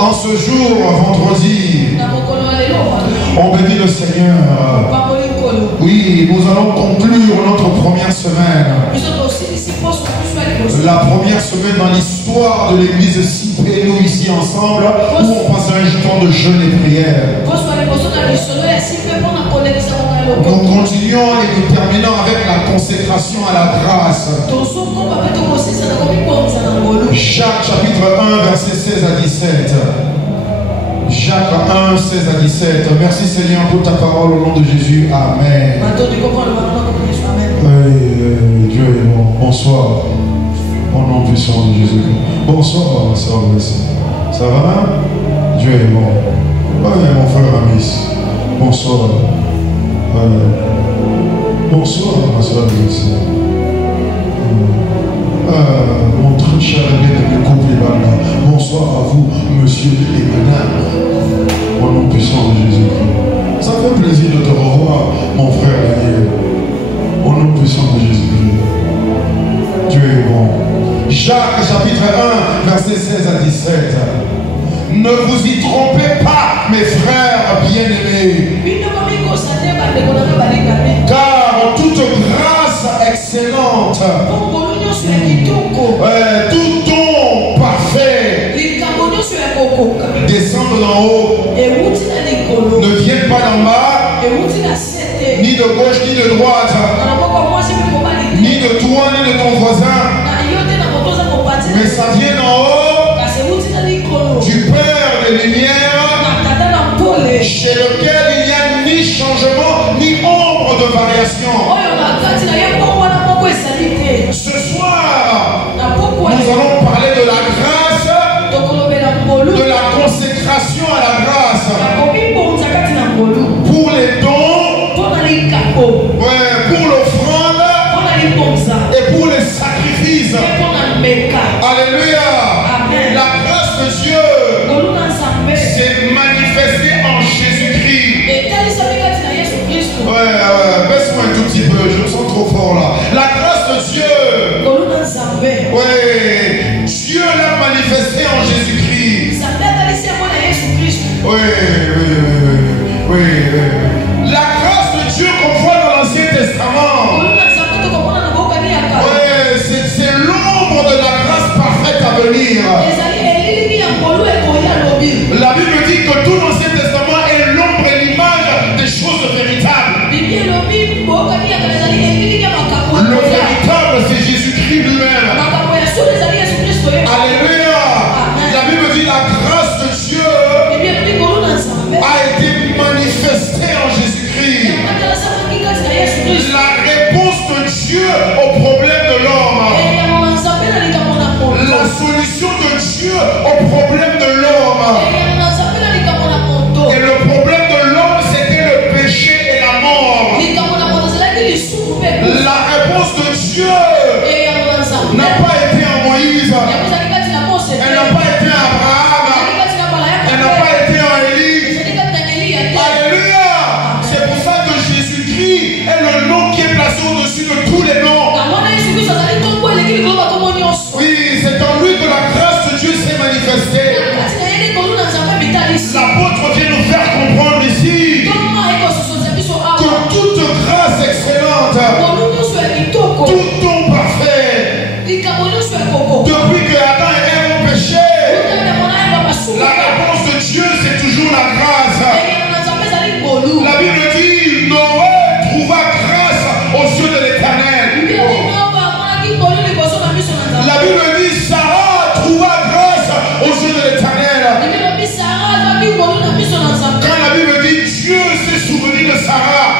En ce jour, vendredi, on bénit le Seigneur. Oui, nous allons conclure notre première semaine. La première semaine dans l'histoire de l'église Cyprès, nous ici ensemble, où on passe un temps de jeûne et prière. Nous continuons et nous terminons avec la consécration à la grâce. Jacques chapitre 1, verset 16 à 17. Jacques 1, 16 à 17. Merci Seigneur pour ta parole au nom de Jésus. Amen. Dieu est bon. Bonsoir. Au nom puissant de Jésus. Bonsoir, ma soeur. Ça va? Dieu est bon. Oui, mon frère Amis. Bonsoir. Bonsoir, ma soeur. Mon très cher et couple là. Bonsoir à vous, monsieur et madame. Au nom puissant de Jésus-Christ. Ça fait plaisir de te revoir, mon frère Daniel. Au nom puissant de Jésus-Christ. Dieu est bon. Jacques chapitre 1, verset 16 à 17. Ne vous y trompez pas, mes frères bien-aimés. Car toute grâce excellente, tout don parfait descend d'en haut, ne viennent pas d'en bas, ni de gauche ni de droite, ni de toi ni de ton voisin, mais ça vient d'en haut, du Père des Lumières, chez lequel il n'y a ni changement ni ombre de variation. Ce soir, nous allons parler de la grâce, de la consécration à la grâce, pour les dons, pour l'offrande et pour les sacrifices. Alléluia. La grâce de Dieu s'est manifestée en Jésus-Christ. Baisse-moi un tout petit peu, je me sens trop fort là. La grâce de Dieu, Dieu l'a manifestée en Jésus-Christ. La grâce de Dieu qu'on voit dans l'Ancien Testament, c'est l'ombre de la grâce parfaite à venir. La Bible dit que tout l'Ancien Testament est l'ombre et l'image des choses véritables. Le véritable, c'est Jésus-Christ lui-même. Alléluia. La Bible dit la grâce de Dieu a été manifestée en Jésus-Christ. La réponse de Dieu au problème de l'homme. La solution de Dieu au problème de l'homme. Et le problème de l'homme, c'était le péché et la mort. La réponse de Dieu n'a pas été en Moïse. Elle n'a pas été en Abraham. Elle n'a pas été en Élie. Alléluia. C'est pour ça que Jésus-Christ est le nom qui est placé au-dessus de tous les noms. Oui, c'est en lui que la grâce de Dieu s'est manifestée. L'apôtre vient nous faire comprendre ici que toute grâce excellente, tout don parfait, depuis que Adam et Ève ont péché, la réponse de Dieu c'est toujours la grâce. La Bible dit Noé trouva grâce aux yeux de l'Éternel. La Bible dit Sarah trouva grâce aux yeux de l'Éternel. Quand la Bible dit Dieu s'est souvenu de Sarah,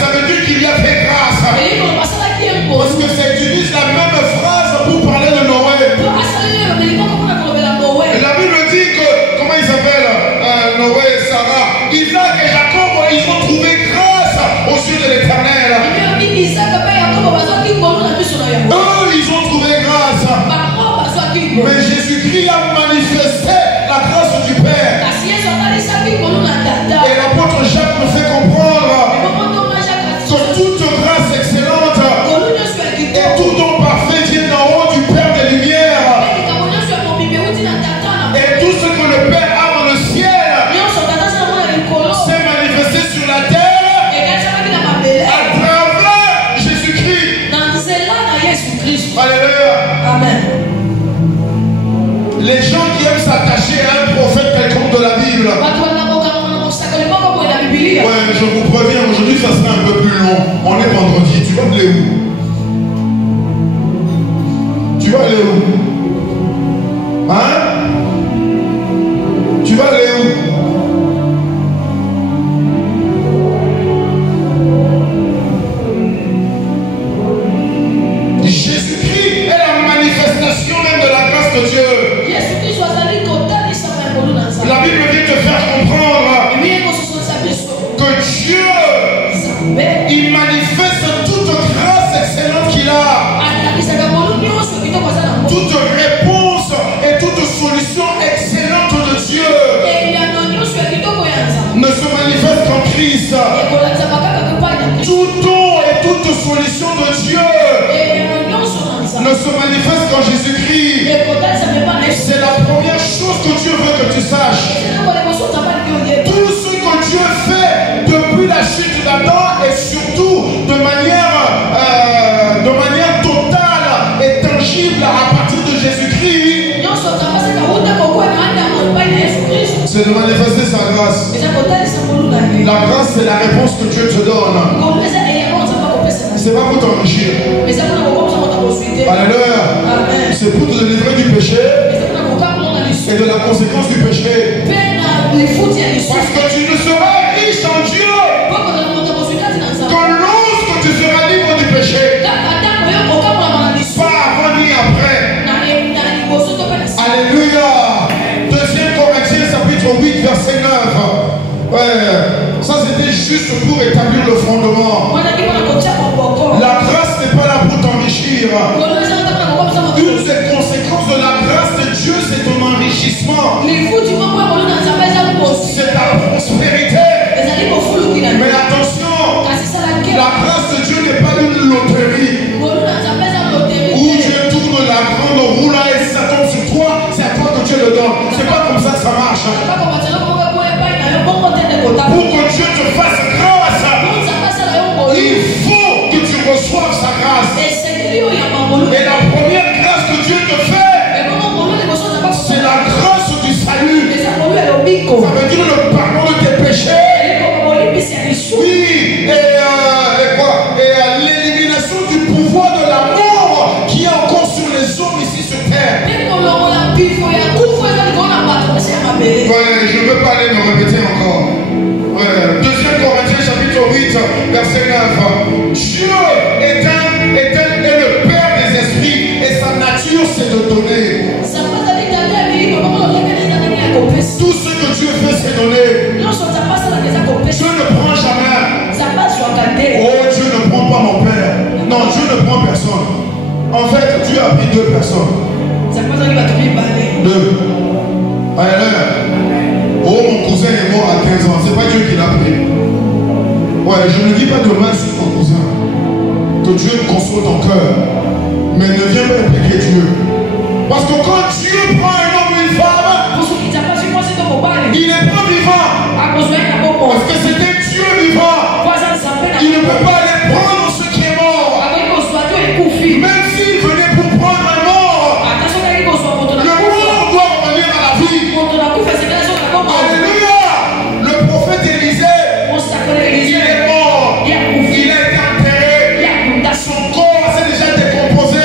ça veut dire qu'il y a fait grâce. Parce que c'est utilise la même phrase pour parler de Noé. La Bible dit que, comment il s'appelle, Noé et Sarah, Isaac et Jacob, ils ont trouvé grâce aux yeux de l'Éternel. Eux, ils ont trouvé grâce. Mais Jésus-Christ a manifesté la grâce du Père. Et l'apôtre Jacques nous fait comprendre que toute grâce excellente et tout don parfait vient d'en haut du Père des Lumières. Les gens qui aiment s'attacher à un prophète quelconque de la Bible. Ouais, je vous préviens, aujourd'hui ça sera un peu plus long. On est vendredi, tu vas aller où? Tu vas aller où? Hein? Tu vas aller où? Jésus-Christ est la manifestation même de la grâce de Dieu. La Bible vient te faire comprendre que Dieu, il manifeste toute grâce excellente qu'il a. Toute réponse et toute solution excellente de Dieu ne se manifeste qu'en Christ. Tout don et toute solution de Dieu ne se manifeste qu'en Jésus-Christ. C'est la première chose que Dieu veut que tu saches. Tout ce que Dieu fait depuis la chute d'Adam et surtout de manière totale et tangible à partir de Jésus-Christ, c'est de manifester sa grâce. La grâce, c'est la réponse que Dieu te donne. C'est pas pour t'enrichir. Alléluia. C'est pour te délivrer du péché et de la conséquence du péché. Parce que tu ne seras riche en Dieu que lorsque tu seras libre du péché. Pas avant ni après. Alléluia. 2 Corinthiens chapitre 8 verset 9. Ouais, ça c'était juste pour établir le fondement. La grâce n'est pas là pour t'enrichir. Une des conséquences de la grâce de Dieu, c'est ton enrichissement. C'est ta prospérité. Mais attention, la grâce de Dieu n'est pas une loterie où Dieu tourne la grande roue là et ça tombe sur toi, c'est à toi que Dieu le donne. C'est pas comme ça que ça marche. Pour que Dieu te fasse grâce, il faut que tu reçoives sa grâce. Et la première grâce que Dieu te fait, c'est la grâce du salut. Ça veut dire le pardon de tes péchés. Oui, et quoi? Et l'élimination du pouvoir de la mort qui est encore sur les hommes ici sur terre. Ouais, je ne veux pas aller me répéter encore. 2 Corinthiens chapitre 8 verset 9. Dieu est le Père des esprits et sa nature c'est de donner. Tout ce que Dieu fait c'est donner. Dieu ne prend jamais. Oh, Dieu ne prend pas mon père. Non, Dieu ne prend personne. En fait, Dieu a pris 2 personnes. 2. Alléluia. Oh, mon cousin est mort à 15 ans. C'est pas Dieu qui l'a pris. Ouais, je ne dis pas de mal sur ton cousin. Que Dieu console ton cœur. Mais ne viens pas impliquer Dieu. Parce que quand Dieu prend un homme ou une femme, il n'est pas vivant. Parce que c'était Dieu vivant. Il ne peut pas aller prendre ce qui est mort. Même s'il venait pour prendre un mort, le mort doit revenir à la vie. Alléluia. Le prophète Élisée, il est mort. Il a été enterré. Son corps s'est déjà décomposé.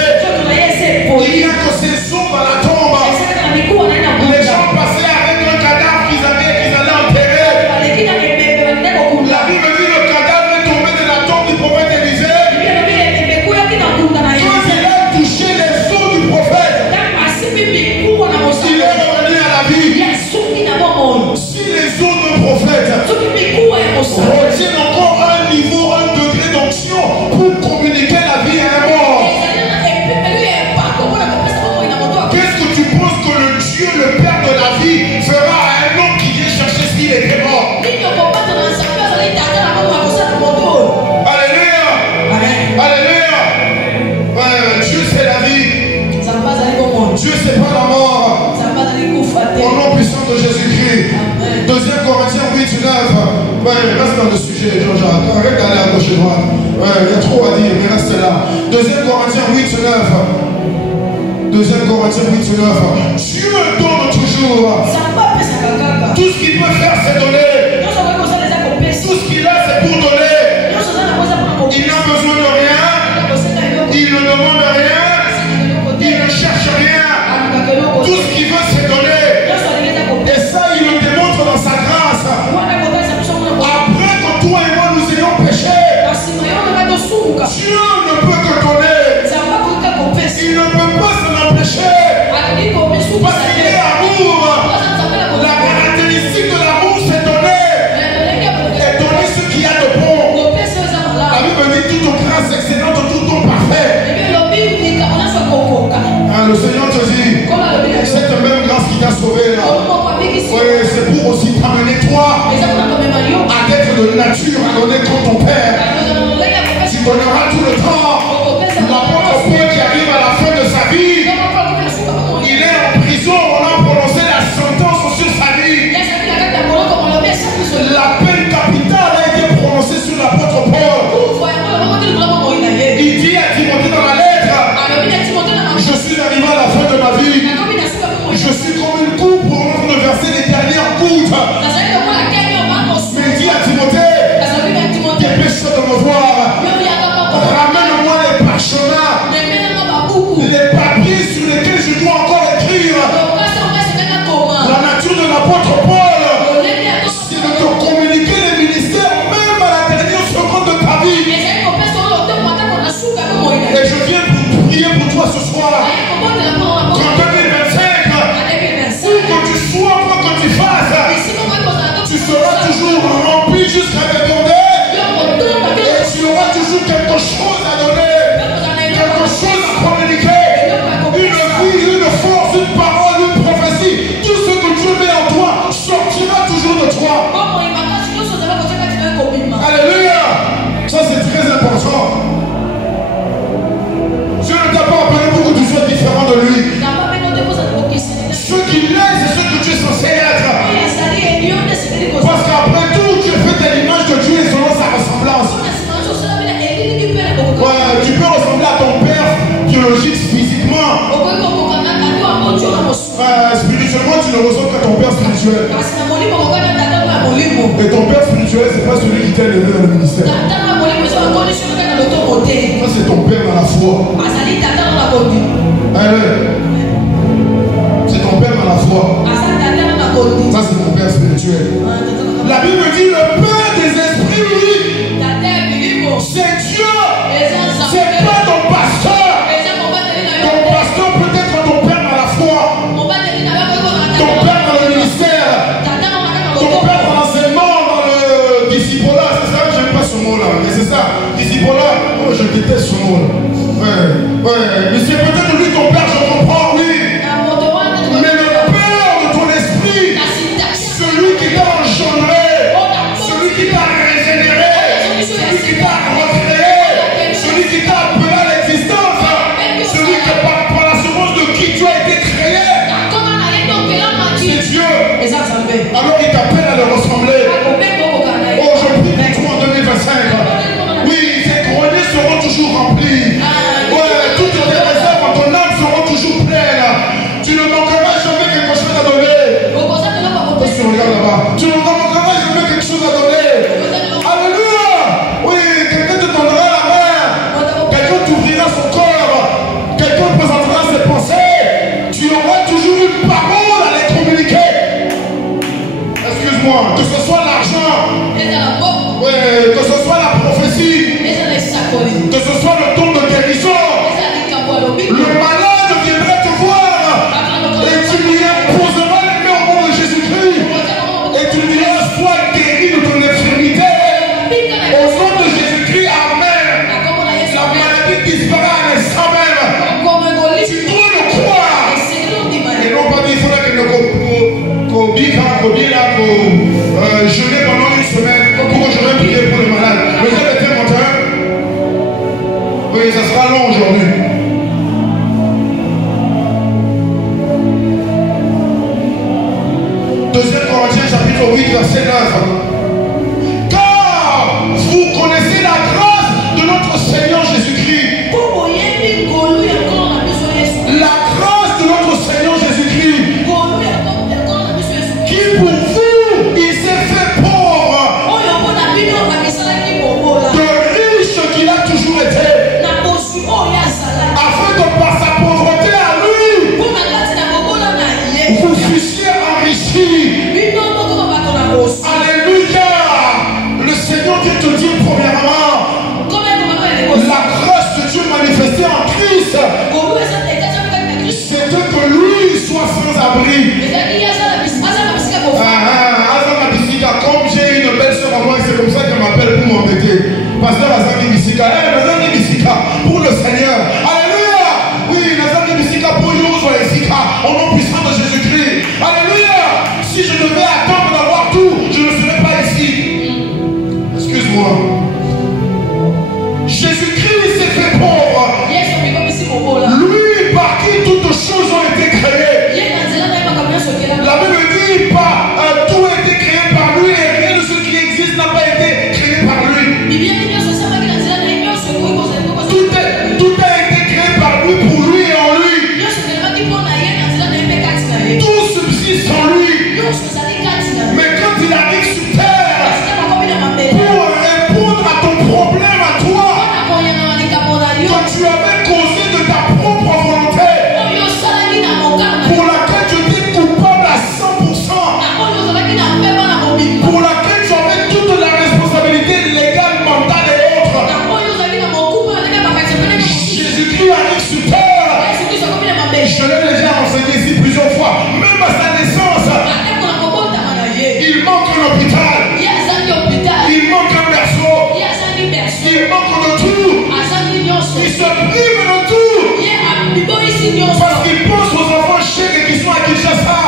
Il n'y a que ses os dans la tombe. Les gens passaient avec un cadavre qu'ils allaient enterrer. La Bible dit le cadavre est tombé de la tombe du prophète Élisée. Quand il a touché les os du prophète, il est revenu à la vie. Si les os d'un prophète retiennent encore un niveau, un degré d'onction pour communiquer la vie à un mort, qu'est-ce que tu penses que le Dieu, le Père de la vie, fera à un homme qui vient chercher s'il était mort? Alléluia. Alléluia. Dieu c'est la vie. Dieu c'est pas la mort. Au nom puissant de Jésus-Christ. 2 Corinthiens 8, 9. Reste dans le sujet, Jean-Jacques. Arrête d'aller à gauche et droite. Il y a trop à dire, mais reste là. 2 Corinthiens 8, 9. 2 Corinthiens Corinthiens 8:9. Dieu donne toujours. Tout ce qu'il peut faire, c'est donner. Tout ce qu'il a, c'est pour donner. Il n'a besoin de rien. Il ne demande rien. Il ne cherche rien. Tout ce qu'il veut, c'est donner. Et ça, il le démontre dans sa grâce. Après que toi et moi nous ayons péché, Dieu ne peut que donner. Il ne peut pas s'en empêcher. Parce qu'il est amour. La caractéristique de l'amour, c'est donner. Et donner ce qu'il y a de bon. La Bible dit toute grâce excellente, tout don parfait. Le Seigneur te dit, cette même grâce qui t'a sauvé là, c'est pour aussi t'amener toi à être de nature, à donner comme ton Père. Tu donneras tout le temps. L'apôtre Paul qui arrive à la fin de sa vie, il est en prison, on a prononcé la sentence sur sa vie. La peine capitale a été prononcée sur l'apôtre Paul. Il dit à Timothée dans la lettre, je suis arrivé à la fin de ma vie. Je suis comme une coupe pour renverser les dernières gouttes. Mais il dit à Timothée, dépêche de me voir. Ramène-moi les parchemins, les papiers sur lesquels je dois encore écrire. La nature de l'apôtre Paul, c'est de te communiquer les ministères même à la dernière seconde de ta vie. Et je viens pour prier pour toi ce soir. Qu'en 2025, où que tu sois, quoi que tu fasses, tu seras toujours rempli jusqu'à déborder. Et tu auras toujours quelque chose à donner, quelque chose à communiquer, une vie, une force, une parole, une prophétie. Tout ce que Dieu met en toi sortira toujours de toi. Alléluia. Ça c'est très important. Dieu ne t'a pas appelé pour que tu sois différent de lui. Ce qu'il est, c'est ce que tu es censé être. Parce qu'après tout, tu es fait à l'image de Dieu et selon sa ressemblance. Ouais, tu peux ressembler à ton père biologique physiquement. Spirituellement, tu ne ressembles qu'à ton père spirituel. Et ton père spirituel, c'est pas celui qui t'a élevé dans le ministère. Ça, c'est ton père dans la foi. C'est ton père dans la foi. Ça, c'est ton père spirituel. La Bible dit le Père des esprits, c'est Dieu. C'est pas ton pasteur. Ton pasteur peut être ton père dans la foi. Ton père dans le ministère. Ton père dans l'enseignement, dans le discipolat. C'est ça, j'aime pas ce mot-là. Mais c'est ça, discipolat. Oh, je déteste ce mot-là. Ouais. Mais c'est peut-être lui ton père, je comprends, oui. Mais le Père de ton esprit, celui qui t'a engendré, celui qui t'a régénéré, celui qui t'a recréé, celui qui t'a appelé à l'existence, celui qui par la semence de qui tu as été créé, c'est Dieu. Alors il t'appelle à le ressembler. Oh, je prie pour toi en 2025. Oui, tes greniers seront toujours remplis. Ouais, toutes tes réserves en ton âme seront toujours pleines. Tu ne manqueras jamais quelque chose à donner. Parce que regarde là-bas. Tu ne manqueras jamais quelque chose à donner. Alléluia. Oui, quelqu'un te donnera la main. Quelqu'un t'ouvrira son corps. Quelqu'un présentera ses pensées. Tu auras toujours une parole à les communiquer. Excuse-moi, que ce soit l'argent, oui, que ce soit la prophétie, que ce soit le don de guérison, le malade viendrait te voir et tu lui imposeras les mains au nom de Jésus-Christ et tu lui diras sois guéri de ton infirmité au nom de Jésus-Christ, amen. La maladie disparaît à l'instant même. Tu dois le croire et non pas dire il faudra que jeûner pendant une semaine pour que je vais prier pour les malades. Vous avez fait mon temps? Oui, ça sera long aujourd'hui. Deuxième Corinthiens chapitre 8 verset 9. Car vous connaissez la grâce de notre Seigneur Jésus-Christ. La grâce de notre aussi. Alléluia. Le Seigneur Dieu te dit premièrement, la grâce de Dieu manifestée en Christ, c'est que lui soit sans abri. Comme j'ai une belle soeur à moi, c'est comme ça qu'elle m'appelle pour m'embêter. Pasteur Azani Bissika, Azani Bissika, pour le Seigneur. Alléluia. Oui, Azani Bissika pour Yozo Bissika, au nom puissant de Jésus-Christ. Alléluia. Si je devais attendre d'avoir tout, je ne serais pas ici. Excuse-moi. Jésus-Christ s'est fait pauvre. Lui par qui toutes choses ont été créées. La Bible dit pas tout a été créé par lui et rien de ce qui existe n'a pas été créé par lui. Tout a été créé par lui, pour lui et en lui. Tout subsiste en lui. Mais quand il arrive sur terre pour répondre à ton problème à toi, que tu avais causé de ta propre volonté, pour laquelle tu étais coupable à 100%, pour laquelle tu avais toute la responsabilité légale, mentale et autres. Jésus-Christ arrive sur terre. Je l'ai déjà enseigné ici plusieurs fois. Même à sa naissance, il manque un hôpital, il manque un berceau, il manque de tout. Il se prive de tout parce qu'il pense aux enfants chèques qui sont à Kinshasa.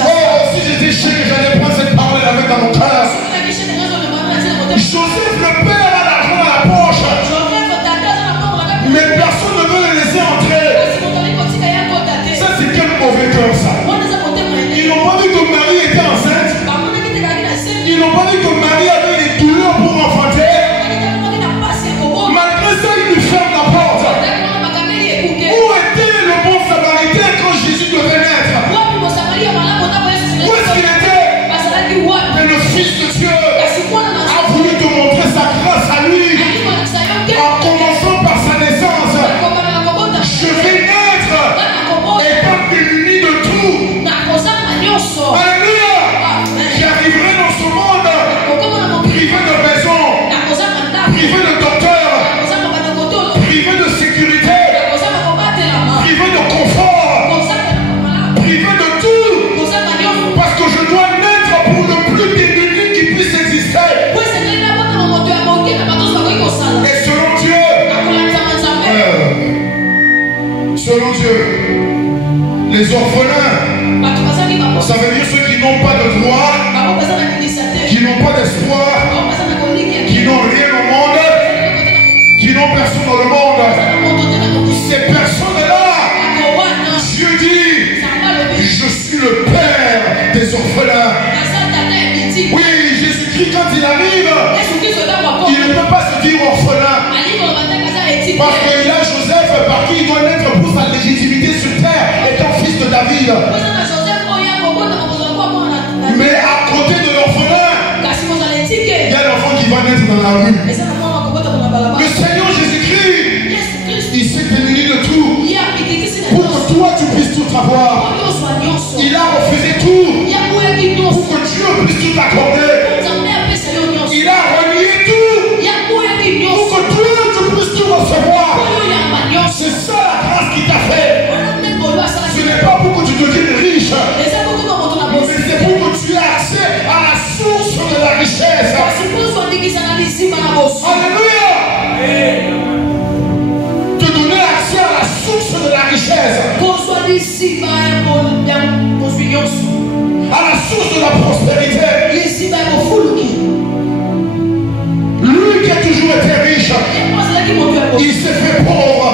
Oh, si j'étais chèque, j'allais prendre cette parole avec dans mon cœur. Joseph, le père, a l'argent dans la poche, mais personne ne veut le laisser entrer. Ça, c'est quel mauvais cœur, ça. Ils n'ont pas dit que Marie était enceinte. Ils n'ont pas dit que Marie avait des douleurs pour enfanter. Malgré ça, ils lui ferment la porte. Où était le bon samaritain quand Jésus devait naître? Où est-ce qu'il était? Mais le Fils de Dieu a voulu te montrer sa grâce à lui en commençant par sa naissance. Je vais naître étant démuni de tout. Alléluia. J'arriverai dans ce monde privé de maison, privé de docteur, privé de sécurité, privé de confort, privé de tout, parce que je dois naître pour le plus démuni qui puisse exister. Et selon Dieu, les orphelins, ça veut dire ceux qui n'ont pas de droit, qui n'ont pas d'espoir, qui n'ont rien au monde, qui n'ont personne dans le monde. Ces personnes-là, Dieu dit, je suis le Père des orphelins. Oui, Jésus-Christ, quand il arrive, il ne peut pas se dire orphelin, parce qu'il a Joseph par qui il doit naître pour sa légitimité sur terre, étant fils de David. Mais à côté de l'orphelin, il y a l'enfant qui va naître dans la rue. Le Seigneur Jésus-Christ, il s'est démuni de tout pour que toi tu puisses tout avoir. Il a refusé tout pour que Dieu puisse tout accorder. Il a renié tout pour que toi tu puisses tout recevoir. C'est ça la grâce qui t'a fait. Ce n'est pas pour que tu deviennes riche, mais c'est pour que tu aies accès à la source de la richesse. Alléluia. Te donner accès à la source de la richesse, à la source de la prospérité. Lui qui a toujours été riche, il s'est fait pauvre.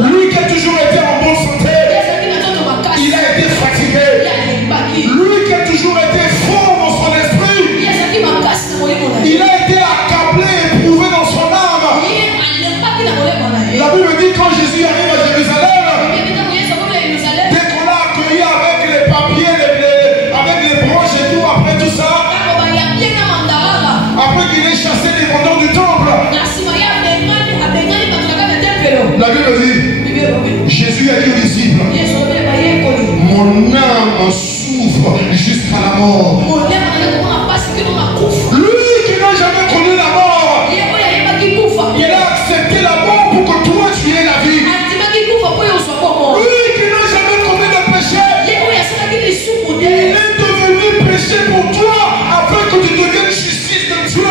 Lui qui a toujours été en bonne santé, il a été fatigué. Lui qui a toujours été fort dans son esprit, il a été accablé, éprouvé dans son âme. La Bible dit quand Jésus arrive à Jérusalem, dès qu'on l'a accueilli avec les papiers, avec les branches et tout, après tout ça, après qu'il ait chassé les vendeurs du temple, la Bible dit, Jésus a dit aux disciples, mon âme souffre jusqu'à la mort. Lui qui n'a jamais connu la mort, il a accepté la mort pour que toi tu aies la vie. Lui qui n'a jamais commis de péché, il est devenu péché pour toi afin que tu deviennes justice de Dieu.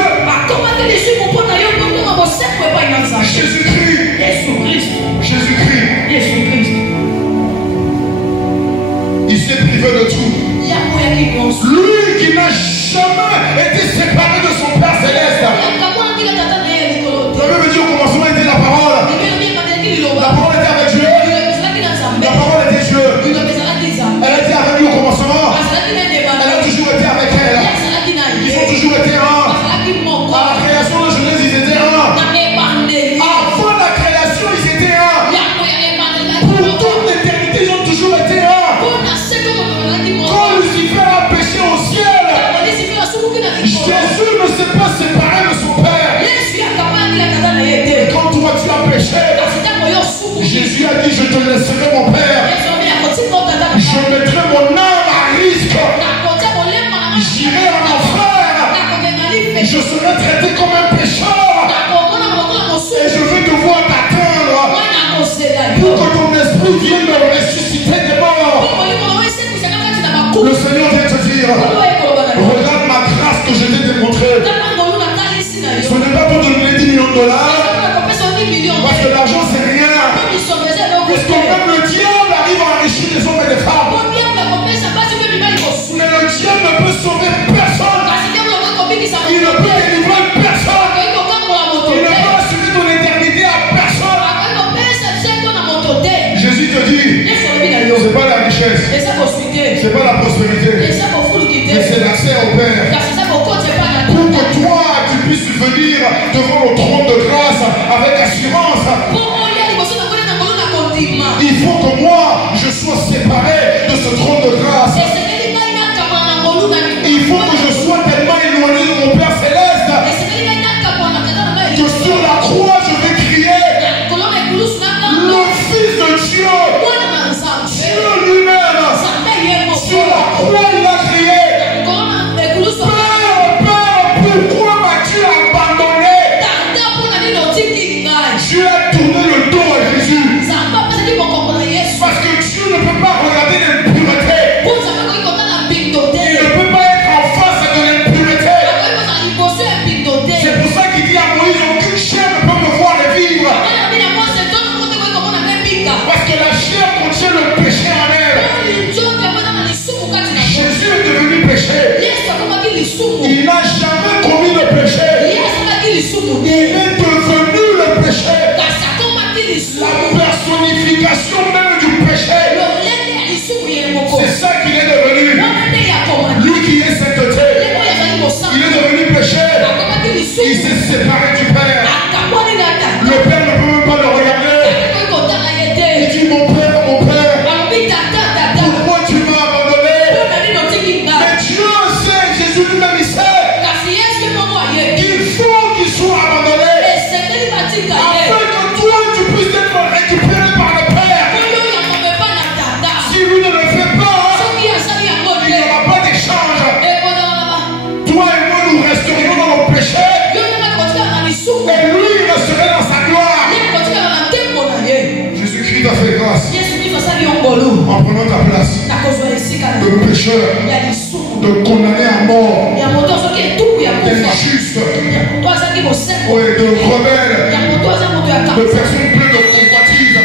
Jésus-Christ, il s'est privé de tout. Lui qui n'a jamais été séparé de son Père Céleste. La Bible dit au commencement était la parole. La parole était avec Dieu. La parole était Dieu. Elle était avec lui au commencement. Elle a toujours été avec elle. Ils ont toujours été un. À la création de Genèse, ils étaient un. Avant la création, ils étaient un. Pour toute l'éternité, ils ont toujours été un. Quand Lucifer a péché au ciel, Jésus ne s'est pas séparé de son Père. Et quand toi tu as péché, Jésus a dit, je te laisserai mon Père. Je mettrai mon âme à risque. J'irai en enfer. Je serai traité comme un pécheur. Et je vais devoir t'atteindre pour que ton esprit vienne me ressusciter des morts. Le Seigneur vient te dire, regarde ma grâce que je t'ai démontrée. Ce n'est pas pour te donner 10 millions de dollars, parce que l'argent c'est rien. Puisque même le diable arrive à enrichir des hommes et des femmes. Mais le diable ne peut sauver personne. Il ne peut délivrer personne. Il ne peut assurer ton éternité à personne. Jésus te dit, c'est pas la richesse, c'est pas la prospérité, mais c'est l'accès au Père. Pour que toi tu puisses venir devant le trône de grâce avec assurance, il faut que moi je sois séparé de ce trône de grâce. Il faut que je sois tellement éloigné de mon Père Céleste que sur la croix je vais crier, le Fils de Dieu, Dieu lui-même, sur la croix il a crié, Père, pourquoi m'as-tu abandonné? Dieu a tourné le dos à Jésus. Parce que Dieu ne peut pas regarder l'impureté. Il ne peut pas être en face de l'impureté. C'est pour ça qu'il dit à Moïse, aucune chair ne peut me voir et vivre. Parce que la chair contient le péché en elle. Jésus est devenu péché. Il n'a jamais commis le péché. Il est devenu le péché. La personnification même du péché. C'est ça qu'il est devenu. Lui qui est sainteté, il est devenu péché. Il s'est séparé du Père. Le Père ne peut même pas le regarder. Il dit, mon Père, pourquoi tu m'as abandonné? Mais Dieu sait, Jésus lui-même il sait qu'il faut qu'il soit abandonné afin que toi tu puisses être récupéré par le Père. Si lui ne le fait pas, il n'y aura pas d'échange. Toi et moi nous resterions dans nos péchés et lui il resterait dans sa gloire. Jésus-Christ t'a fait grâce en prenant ta place de pécheur, de condamné à mort, d'injuste, de rebelle, de personnes pleines de convoitise.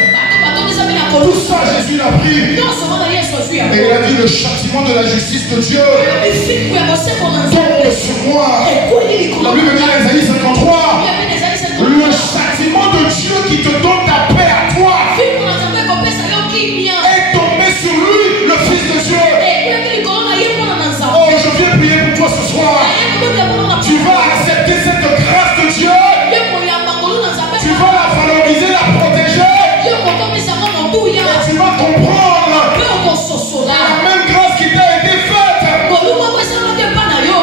Tout ça Jésus l'a pris. Et il a dit, le châtiment de la justice de Dieu tombe sur moi. La Bible dit dans Isaïe 53, le châtiment de Dieu qui te donne ta paix à toi est tombé sur lui, le Fils de Dieu. Oh, je viens prier pour toi ce soir. Tu vas accepter cette grâce de Dieu. Tu vas la valoriser, la protéger. Et tu vas comprendre la même grâce qui t'a été faite.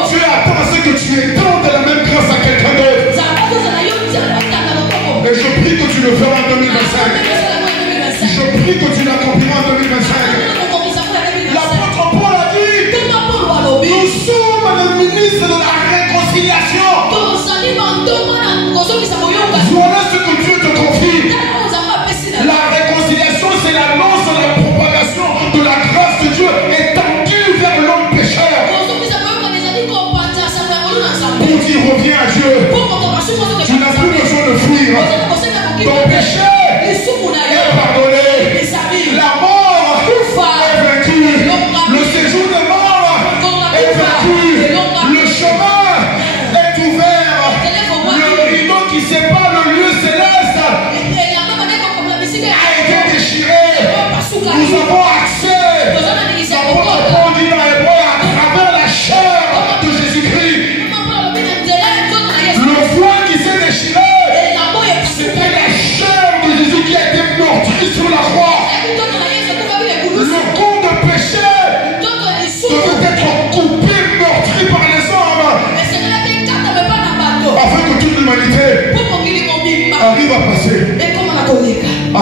Tu attends à ce que tu étendes la même grâce à quelqu'un d'autre. Et je prie que tu le feras en 2020.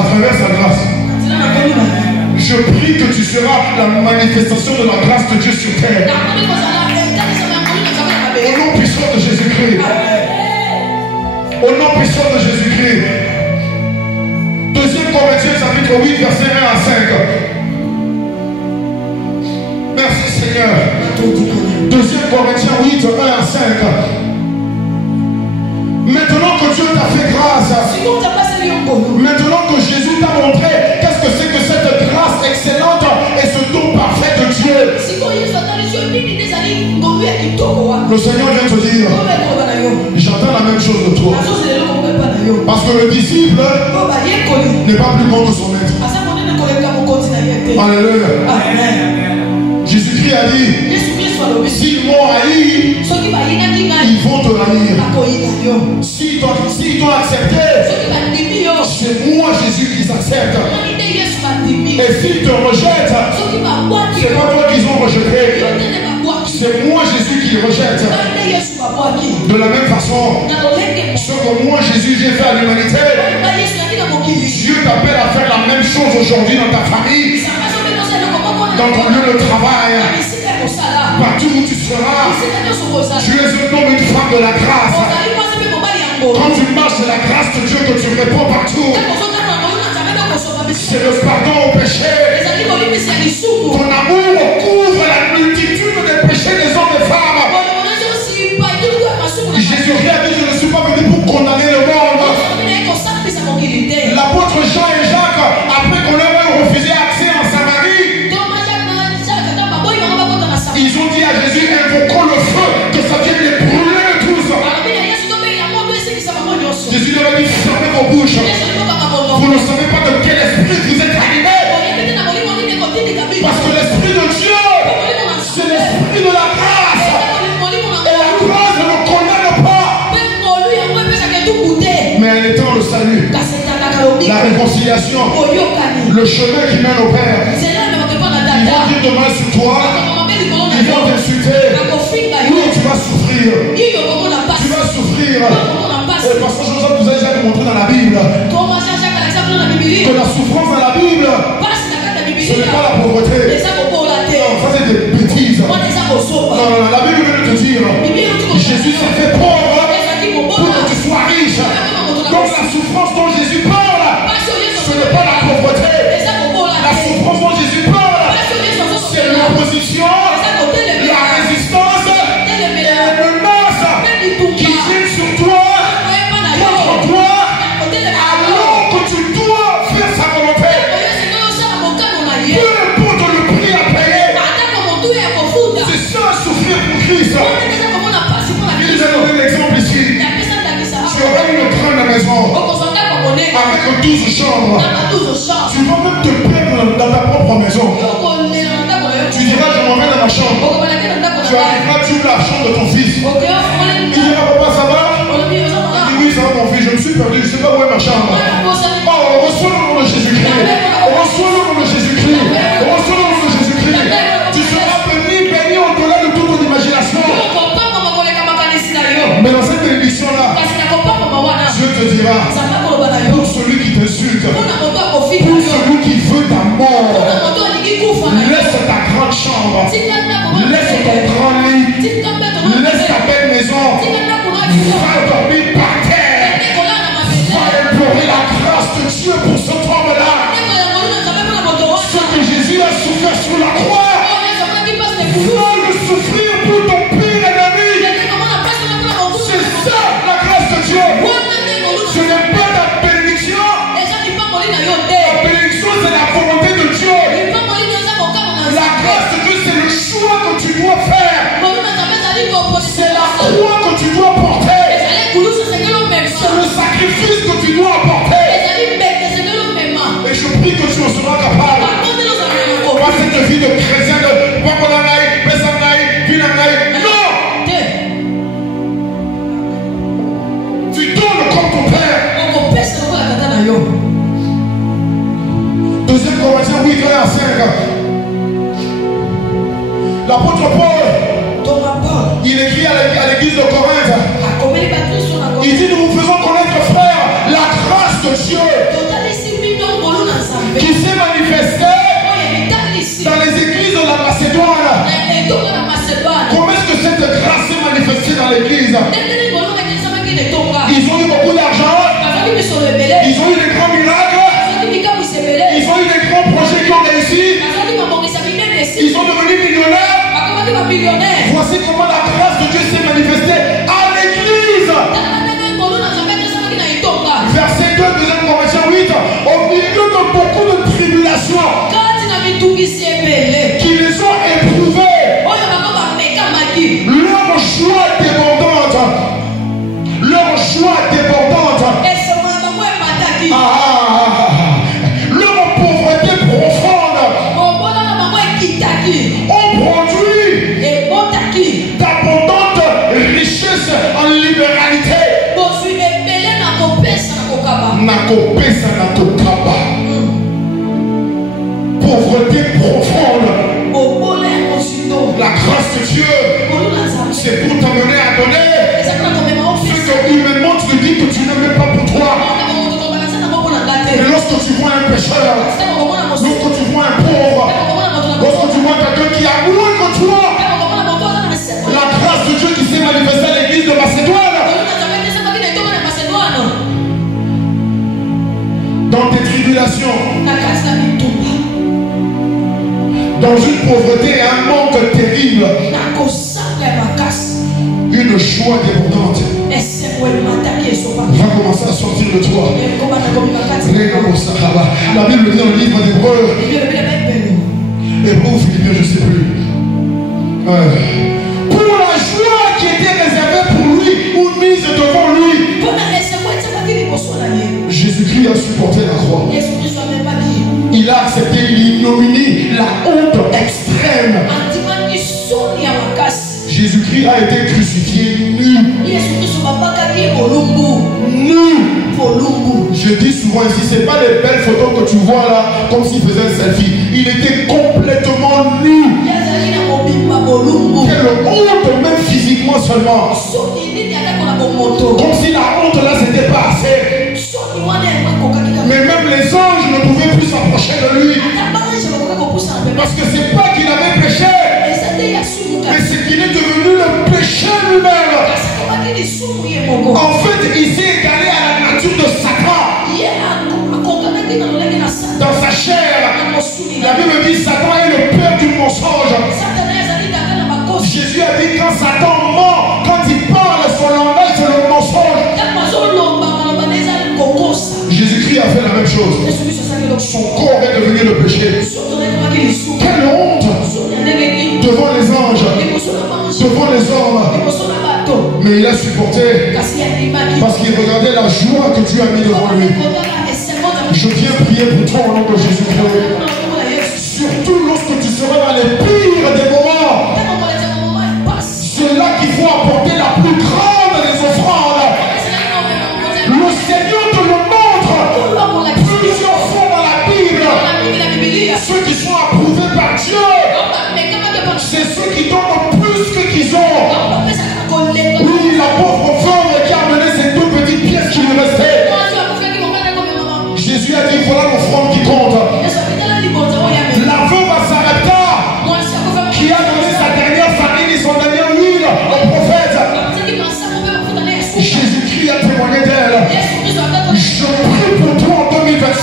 travers sa grâce. Je prie que tu seras la manifestation de la grâce de Dieu sur terre. Au nom puissant de Jésus-Christ. Au nom puissant de Jésus-Christ. 2 Corinthiens chapitre 8 verset 1 à 5. Merci Seigneur. 2 Corinthiens 8 1 à 5. Maintenant que Dieu t'a fait grâce, maintenant que Jésus t'a montré qu'est-ce que c'est que cette grâce excellente et ce don parfait de Dieu, le Seigneur vient te dire, j'entends la même chose de toi. Parce que le disciple n'est pas plus bon que son maître. Alléluia. Jésus-Christ a dit, s'ils m'ont haï, ils vont te haïr. S'ils t'ont accepté, c'est moi Jésus qui s'accepte. Et s'ils te rejettent, c'est pas toi qu'ils ont rejeté. C'est moi Jésus qui les rejette. De la même façon, ce que moi Jésus j'ai fait à l'humanité, Dieu t'appelle à faire la même chose aujourd'hui dans ta famille, dans ton lieu de travail, partout où tu seras. Tu es un homme et une femme de la grâce. Quand tu marches, c'est la grâce de Dieu que tu réponds partout. C'est le pardon au péché. Ton amour couvre la multitude des péchés des hommes et femmes. Jésus a dit, je ne suis pas venu pour condamner le monde. L'apôtre Jean et Jacques, après qu'on leur ait refusé accès en Samarie, ils ont dit à Jésus, invoquons le feu, que ça vienne les brûler tous. Jésus leur a dit, fermez vos bouches. Vous ne savez pas de quel esprit vous êtes animés. Parce que l'esprit de Dieu, c'est l'esprit de la grâce. Et la grâce ne condamne pas. Mais elle étend le salut, la réconciliation, le chemin qui mène au Père. Ils vont dire de mal sur toi. Ils vont t'insulter. Oui, tu vas souffrir. Tu vas souffrir. Et parce que Joseph vous a déjà montré dans la Bible que la souffrance dans la Bible, ce n'est pas la pauvreté. Non, ça c'est des bêtises. Non, la Bible vient de te dire, Jésus s'est fait pauvre pour que tu sois riche. Donc la souffrance dont Jésus parle, ce n'est pas la pauvreté. La souffrance dont Jésus parle, c'est l'opposition, la résistance et les menaces qui viennent sur toi, contre toi, alors que tu dois faire sa volonté. Peu importe le prix à payer, c'est ça souffrir pour Christ. Je vous ai donné l'exemple ici. Tu auras une grande maison avec 12 chambres. Tu vas même te perdre dans ta propre maison. Tu diras, je m'en vais dans ma chambre. Tu arriveras, tu ouvres la chambre de ton fils. Il dira, papa, ça va? Il dit, oui, ça va mon fils, je me suis perdu, je ne sais pas où est ma chambre. Oh, reçois le nom de Jésus-Christ. Reçois le nom de Jésus-Christ. Reçois le nom de Jésus-Christ. Tu seras béni au-delà de toute ton imagination. Mais dans cette bénédiction-là, Dieu te dira, pour celui qui t'insulte, pour celui qui veut ta mort, laisse ta grande chambre, laisse ton grand lit, laisse ta belle maison, va dormir par terre, va implorer la grâce de Dieu pour cet homme-là. Ce que Jésus a souffert sur la croix, va le souffrir pour ton pire ennemi. C'est ça la grâce de Dieu. Ce n'est pas la bénédiction. La bénédiction, c'est la volonté de Dieu. La grâce de Dieu, c'est le choix que tu dois faire. C'est la croix que tu dois porter. C'est le sacrifice que tu dois apporter. Et je prie que tu en seras capable. Pas cette vie de chrétien de Wakolanaï, Pesanaï, Vinanaï. Non! Tu donnes comme ton Père. 2 Corinthiens 8, 1 à 5. L'apôtre Paul, il écrit à l'église de Corinthe. Il dit, nous vous faisons connaître, frères, la grâce de Dieu églises de la Macédoine, comment est-ce que cette grâce s'est manifestée dans l'église? Ils ont eu beaucoup d'argent, ils ont eu des grands miracles, ils ont eu des grands projets qui ont réussi, ils sont devenus millionnaires. Voici comment la grâce de Dieu s'est manifestée à l'église. Verset 2, 2 Corinthiens 8, au milieu de beaucoup de tribulations qui les ont éprouvées, leur joie débordante, leur leur pauvreté profonde ont produit d'abondantes richesses en libéralité. Pauvreté profonde. La grâce de Dieu, c'est pour t'amener à donner ce que humainement tu te dis que tu ne mets pas pour toi. Mais lorsque tu vois un pécheur, lorsque tu vois un pauvre, lorsque tu vois quelqu'un qui a moins que toi, la grâce de Dieu qui s'est manifestée à l'église de Macédoine, dans tes tribulations, dans une pauvreté et un manque terrible, une joie débordante va commencer à sortir de toi. La Bible dit dans le livre d'Hébreu, Hébreu ou Philippiens, je ne sais plus. Pour la joie qui était réservée pour lui ou mise devant lui, Jésus-Christ a supporté la croix. Il a accepté l'ignominie, la honte extrême. Jésus-Christ a été crucifié nu. Nu. Je dis souvent ici, ce n'est pas les belles photos que tu vois là, comme s'il faisait un selfie. Il était complètement nu. Quelle honte, même physiquement seulement. Comme si la honte là s'était pas assez. Mais même les anges ne pouvaient plus s'approcher de lui. Parce que c'est pas qu'il avait péché, mais c'est qu'il est devenu le péché lui-même. En fait, il s'est égalé à la nature de Satan. Dans sa chair, la Bible dit Satan est le père du mensonge. Jésus a dit quand Satan ment, quand il parle, son langage c'est le mensonge. Jésus-Christ a fait la même chose. Son corps est devenu le péché. Quelle honte devant les anges, devant les hommes. Mais il a supporté parce qu'il regardait la joie que Dieu a mis devant lui. Je viens prier pour toi au nom de Jésus-Christ. Surtout lorsque tu seras dans les pires des moments, c'est là qu'il faut apporter la plus grande des offrandes. Le Seigneur te le montre plusieurs fois dans la Bible. Ceux qui sont approuvés par Dieu, c'est ceux qui donnent plus que qu'ils ont. Oui, la pauvre femme qui a amené ces deux petites pièces qui lui restaient. Jésus a dit voilà l'offrande qui compte. La veuve à Sarepta qui a donné sa dernière farine et son dernière huile au prophète. Jésus-Christ a témoigné d'elle. Je prie pour toi en 2025.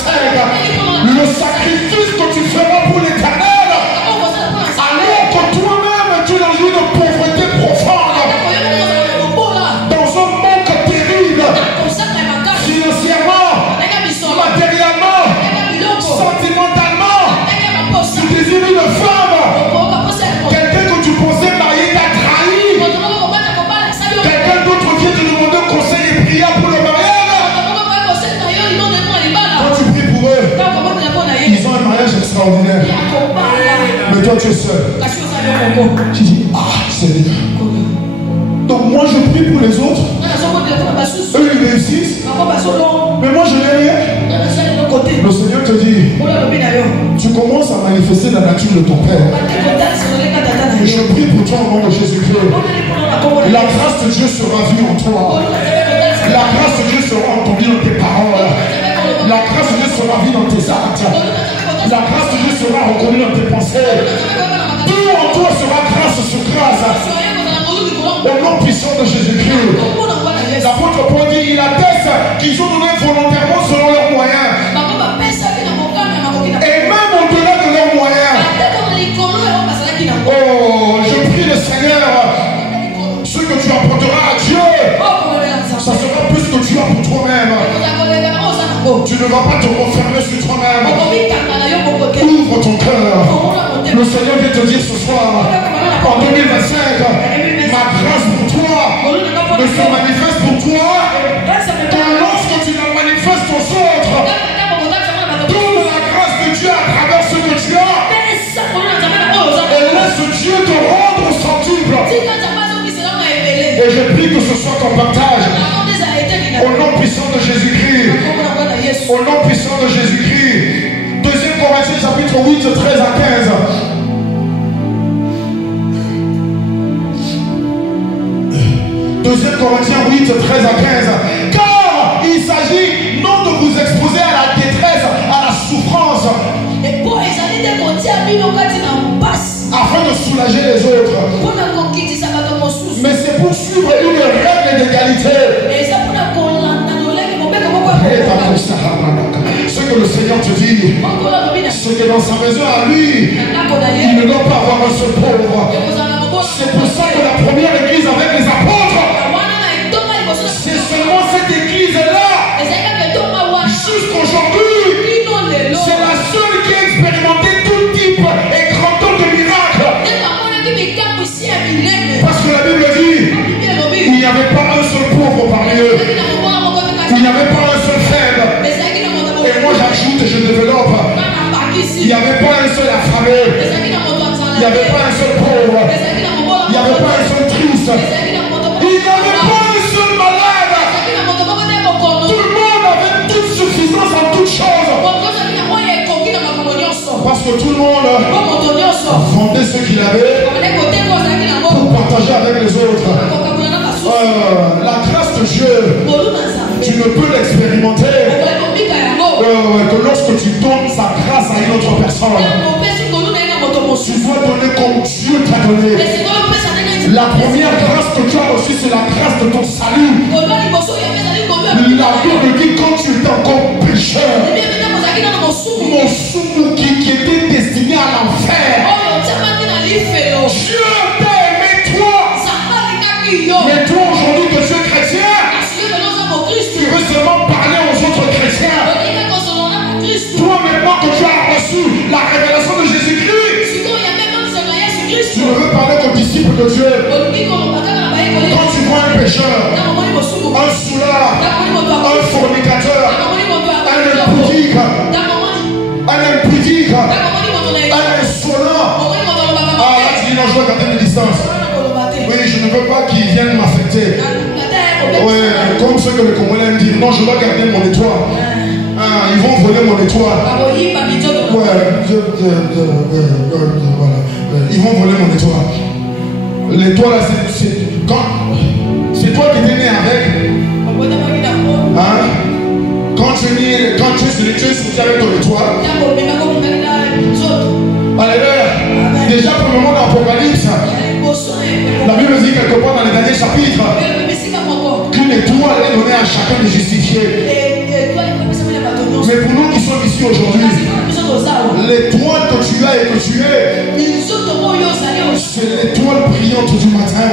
Le sacrifice que tu feras pour l'Éternel, alors que toi-même tu es dans une pauvreté profonde, dans un manque terrible, financièrement, matériellement, sentimentalement, tu désires une femme, quelqu'un que tu pensais marier t'a trahi, quelqu'un d'autre vient te demander conseil et prière pour le mariage. Quand tu pries pour eux, ils ont un mariage extraordinaire, mais toi tu es seul. Tu dis ah Seigneur. Donc moi je prie pour les autres, eux ils réussissent, mais moi je n'ai rien. Le Seigneur te dit, tu commences à manifester la nature de ton Père. Et je prie pour toi au nom de Jésus-Christ. La grâce de Dieu sera vue en toi. La grâce de Dieu sera entendue dans tes paroles. La grâce de Dieu sera vue dans tes actes. La grâce de Dieu sera reconnue dans tes pensées. Tout en toi sera grâce sur grâce. Au nom puissant de Jésus-Christ. L'apôtre Paul dit, il atteste qu'ils ont donné volontairement selon leurs moyens. Et même au-delà de leurs moyens. Oh, je prie le Seigneur, ce que tu apporteras à Dieu, ça sera plus que tu as pour toi-même. Tu ne vas pas te refermer sur toi-même. Ouvre ton cœur. Le Seigneur vient te dire ce soir, en 2025, ma grâce pour toi ne se manifeste pour toi que lorsque tu la manifestes aux autres. Donne la grâce de Dieu à travers ce que tu as. Et laisse Dieu te rendre sensible. Et je prie que ce soit ton partage. Au nom puissant de Jésus-Christ. Au nom puissant de Jésus-Christ. 2 Corinthiens chapitre 8, 13 à 15. 2 Corinthiens 8, 13 à 15. Car il s'agit non de vous exposer à la détresse, à la souffrance, afin de soulager les autres. Mais c'est pour suivre une règle d'égalité. Ce que le Seigneur te dit, c'est que dans sa maison à lui, il ne doit pas avoir un seul pauvre. C'est pour ça que la première église avec les apôtres, c'est seulement cette église-là, jusqu'aujourd'hui, c'est la seule qui a expérimenté tout type et grandeur de miracles. Parce que la Bible dit, il n'y avait pas un seul pauvre parmi eux. Il n'y avait pas un seul faible. Et moi j'ajoute et je développe. Il n'y avait pas un seul affamé. Il n'y avait pas un seul pauvre. Il n'y avait pas un seul triste. Il n'y avait pas un seul malade. Tout le monde avait toute suffisance en toutes choses. Parce que tout le monde vendait ce qu'il avait pour partager avec les autres. La grâce de Dieu, tu ne peux l'expérimenter que lorsque tu donnes sa grâce à une autre personne. Tu dois donner comme Dieu t'a donné. La première grâce que tu as reçue, c'est la grâce de ton salut. La Bible dit quand tu étais encore pécheur, mon soumou qui était destiné à l'enfer, Dieu t'a aimé toi. Mais toi aujourd'hui que tu es chrétien, tu veux seulement parler aux autres chrétiens. Toi maintenant que tu as reçu la révélation de Jésus-Christ, tu ne veux parler qu'aux disciples de Dieu. Quand tu vois un pécheur, un soulard, un fornicateur, un impudique, un insolent, ah là tu dis non, je dois garder une distance. Oui, je ne veux pas qu'ils viennent m'affecter. Oui, comme ce que les Congolais disent, non, je dois garder mon étoile. Ah, ils vont voler mon étoile. Ouais, voilà. Ils vont voler mon étoile. L'étoile, c'est toi qui étais né avec. Hein? Quand tu es sorti avec ton étoile. Alléluia. Déjà pour le moment d'Apocalypse, la Bible dit quelque part dans les derniers chapitres qu'une étoile est donnée à chacun de justifier. Mais pour nous qui sommes ici aujourd'hui, l'étoile que tu as et que tu es, c'est l'étoile brillante du matin.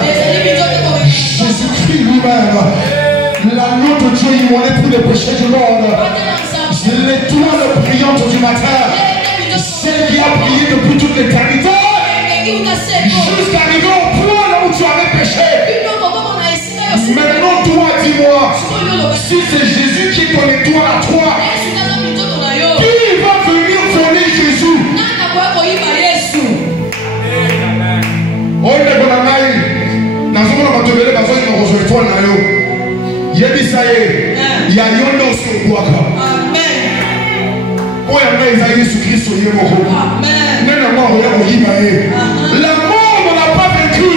Jésus-Christ lui-même, l'agneau de Dieu immolé pour les péchés du monde. C'est l'étoile brillante du matin, celle qui a brillé depuis toute l'éternité, jusqu'à arriver au point là où tu avais péché. Maintenant toi, dis-moi, si c'est Jésus qui est ton étoile à toi, qui va venir voler Jésus? Oh, les bonamai, dans ce moment, on va te donner parce qu'on reçoit l'étoile dans l'eau. Il y a des saillés, il y a yon dans ce bois. Amen. Oh, il y a Jésus-Christ au Yémoro. Amen. La mort ne l'a pas vaincu.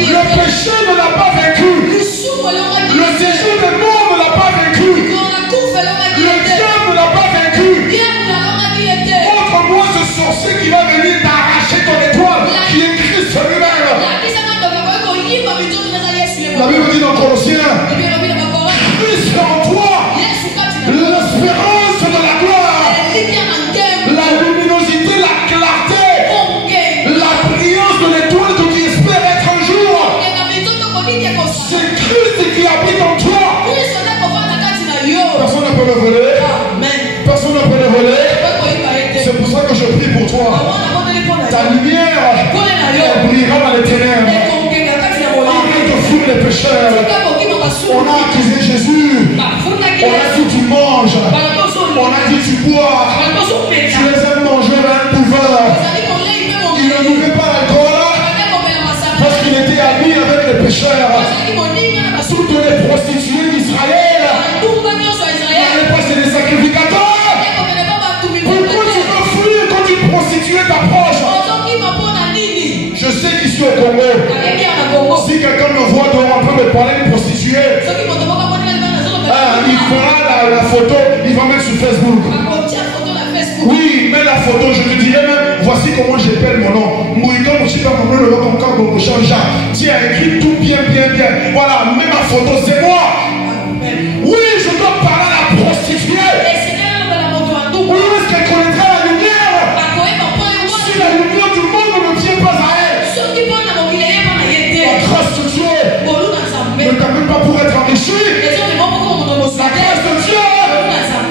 Le péché ne l'a pas vaincu. Le séjour des morts ne l'a pas vaincu. Le diable ne l'a pas vaincu. Ta lumière, elle brillera dans les ténèbres. Arrête de fuir les pécheurs. On a accusé Jésus. On a dit tu manges. On a dit tu bois. Tu les aimes manger à un buveur. Il ne buvait pas l'alcool parce qu'il était ami avec les pécheurs. Toutes les prostituées d'Israël n'allaient pas chez les sacrificateurs. Pourquoi tu veux fuir quand une prostituée t'approche? Je sais qu'ici au Congo, si quelqu'un me voit dehors en train de parler de prostituée, il fera la photo, il va mettre sur Facebook. Oui, mets la photo, je te dirai même, voici comment j'appelle mon nom. Tu as écrit tout bien. Voilà, mets ma photo, c'est moi. Oui, je dois parler à la prostituée. Oui, est-ce qu'elle connaîtra la lumière? Si la lumière du monde ne vient pas à elle, la grâce de Dieu ne t'amène pas pour être enrichi. La grâce de Dieu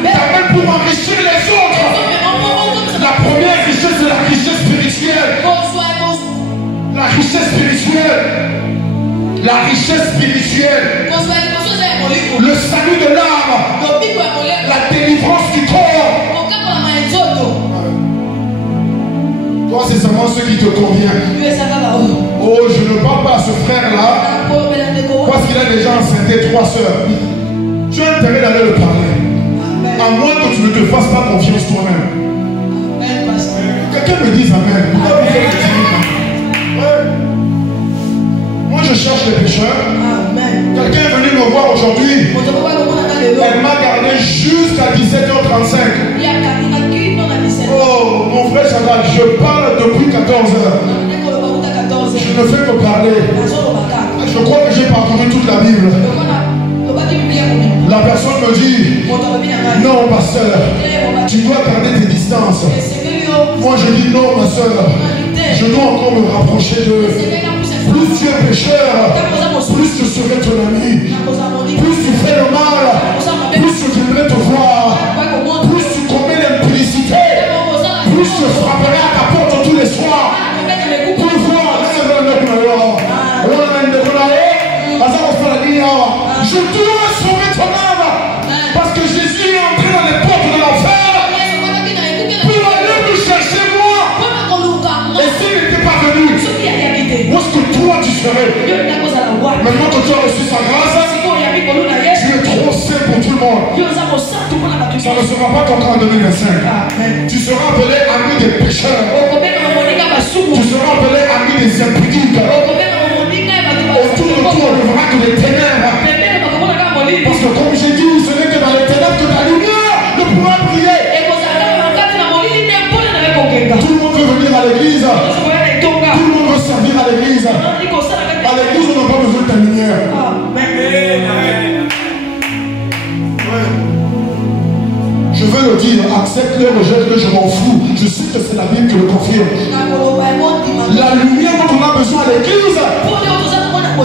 t'amène pour enrichir les autres. La première richesse, c'est la richesse spirituelle. La richesse spirituelle. La richesse spirituelle. Le salut de l'âme. La délivrance du corps. Toi, c'est seulement ce qui te convient. Oh, je ne parle pas à ce frère-là parce qu'il a déjà enceinté 3 sœurs. Tu as intérêt d'aller le parler. À moins que tu ne te fasses pas confiance toi-même. Quelqu'un me dise Amen. Ouais. Moi je cherche les pécheurs. Quelqu'un est venu me voir aujourd'hui. Elle m'a gardé jusqu'à 17h35. Oh mon frère Chantal, je parle depuis 14h. Je ne fais que parler. Je crois que j'ai parcouru toute la Bible. La personne me dit non ma soeur, tu dois garder tes distances. Moi je dis non ma soeur, je dois encore me rapprocher d'eux. Plus tu es pécheur, plus je serai ton ami. Plus tu fais le mal, plus je viendrai te voir. Plus tu commets l'impudicité, plus je frapperai à ta porte tous les soirs. Pour voir, je dois sauver ton âme parce que Jésus est entré dans les portes de l'enfer pour aller me chercher moi. Et s'il n'était pas venu, où est-ce que toi tu serais? Maintenant que tu as reçu sa grâce, tu es trop saint pour tout le monde. Ça ne sera pas ton cas en 2025. Tu seras appelé ami des pécheurs. Tu seras appelé ami des impudiques. Autour de toi, on ne verra que les ténèbres. Parce que comme j'ai dit, ce n'est que dans les ténèbres que ta lumière ne pourra briller. Tout le monde veut venir à l'église. Tout le monde veut servir à l'église. À l'église, on n'a pas besoin de ta lumière. Ouais. Je veux le dire, accepte-le, rejette-le, je m'en fous. Je sais que c'est la Bible qui le confirme. La lumière dont on a besoin à l'église,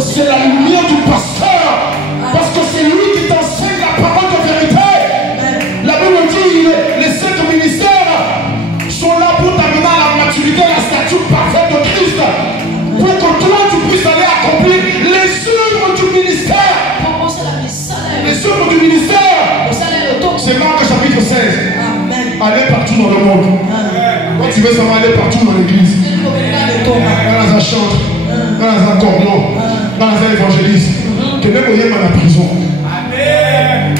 c'est la lumière du pasteur. Parce que c'est lui qui t'enseigne la parole de vérité. La Bible dit les 5 ministères sont là pour t'amener à la maturité, à la stature parfaite de Christ. Pour que toi tu puisses aller accomplir les œuvres du ministère. Les œuvres du ministère. C'est Marc chapitre 16. Allez partout dans le monde. Quand tu veux savoir aller partout dans l'église. Dans la chante, dans la cordon, dans les évangélistes. Que même au Yémen à la prison. Amen.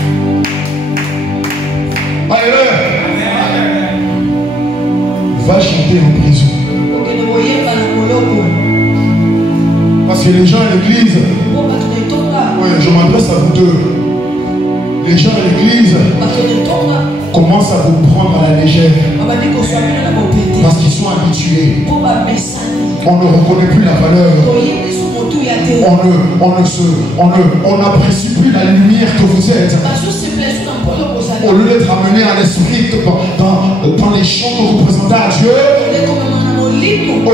Alléluia. Va chanter en prison. Parce que les gens à l'église, oui, je m'adresse à vous deux. Les gens à l'église commencent à vous prendre à la légère. Parce qu'ils sont habitués. On ne reconnaît plus la valeur. On n'apprécie plus la lumière que vous êtes. Au lieu d'être amené à l'esprit dans les chants que vous présentez à Dieu,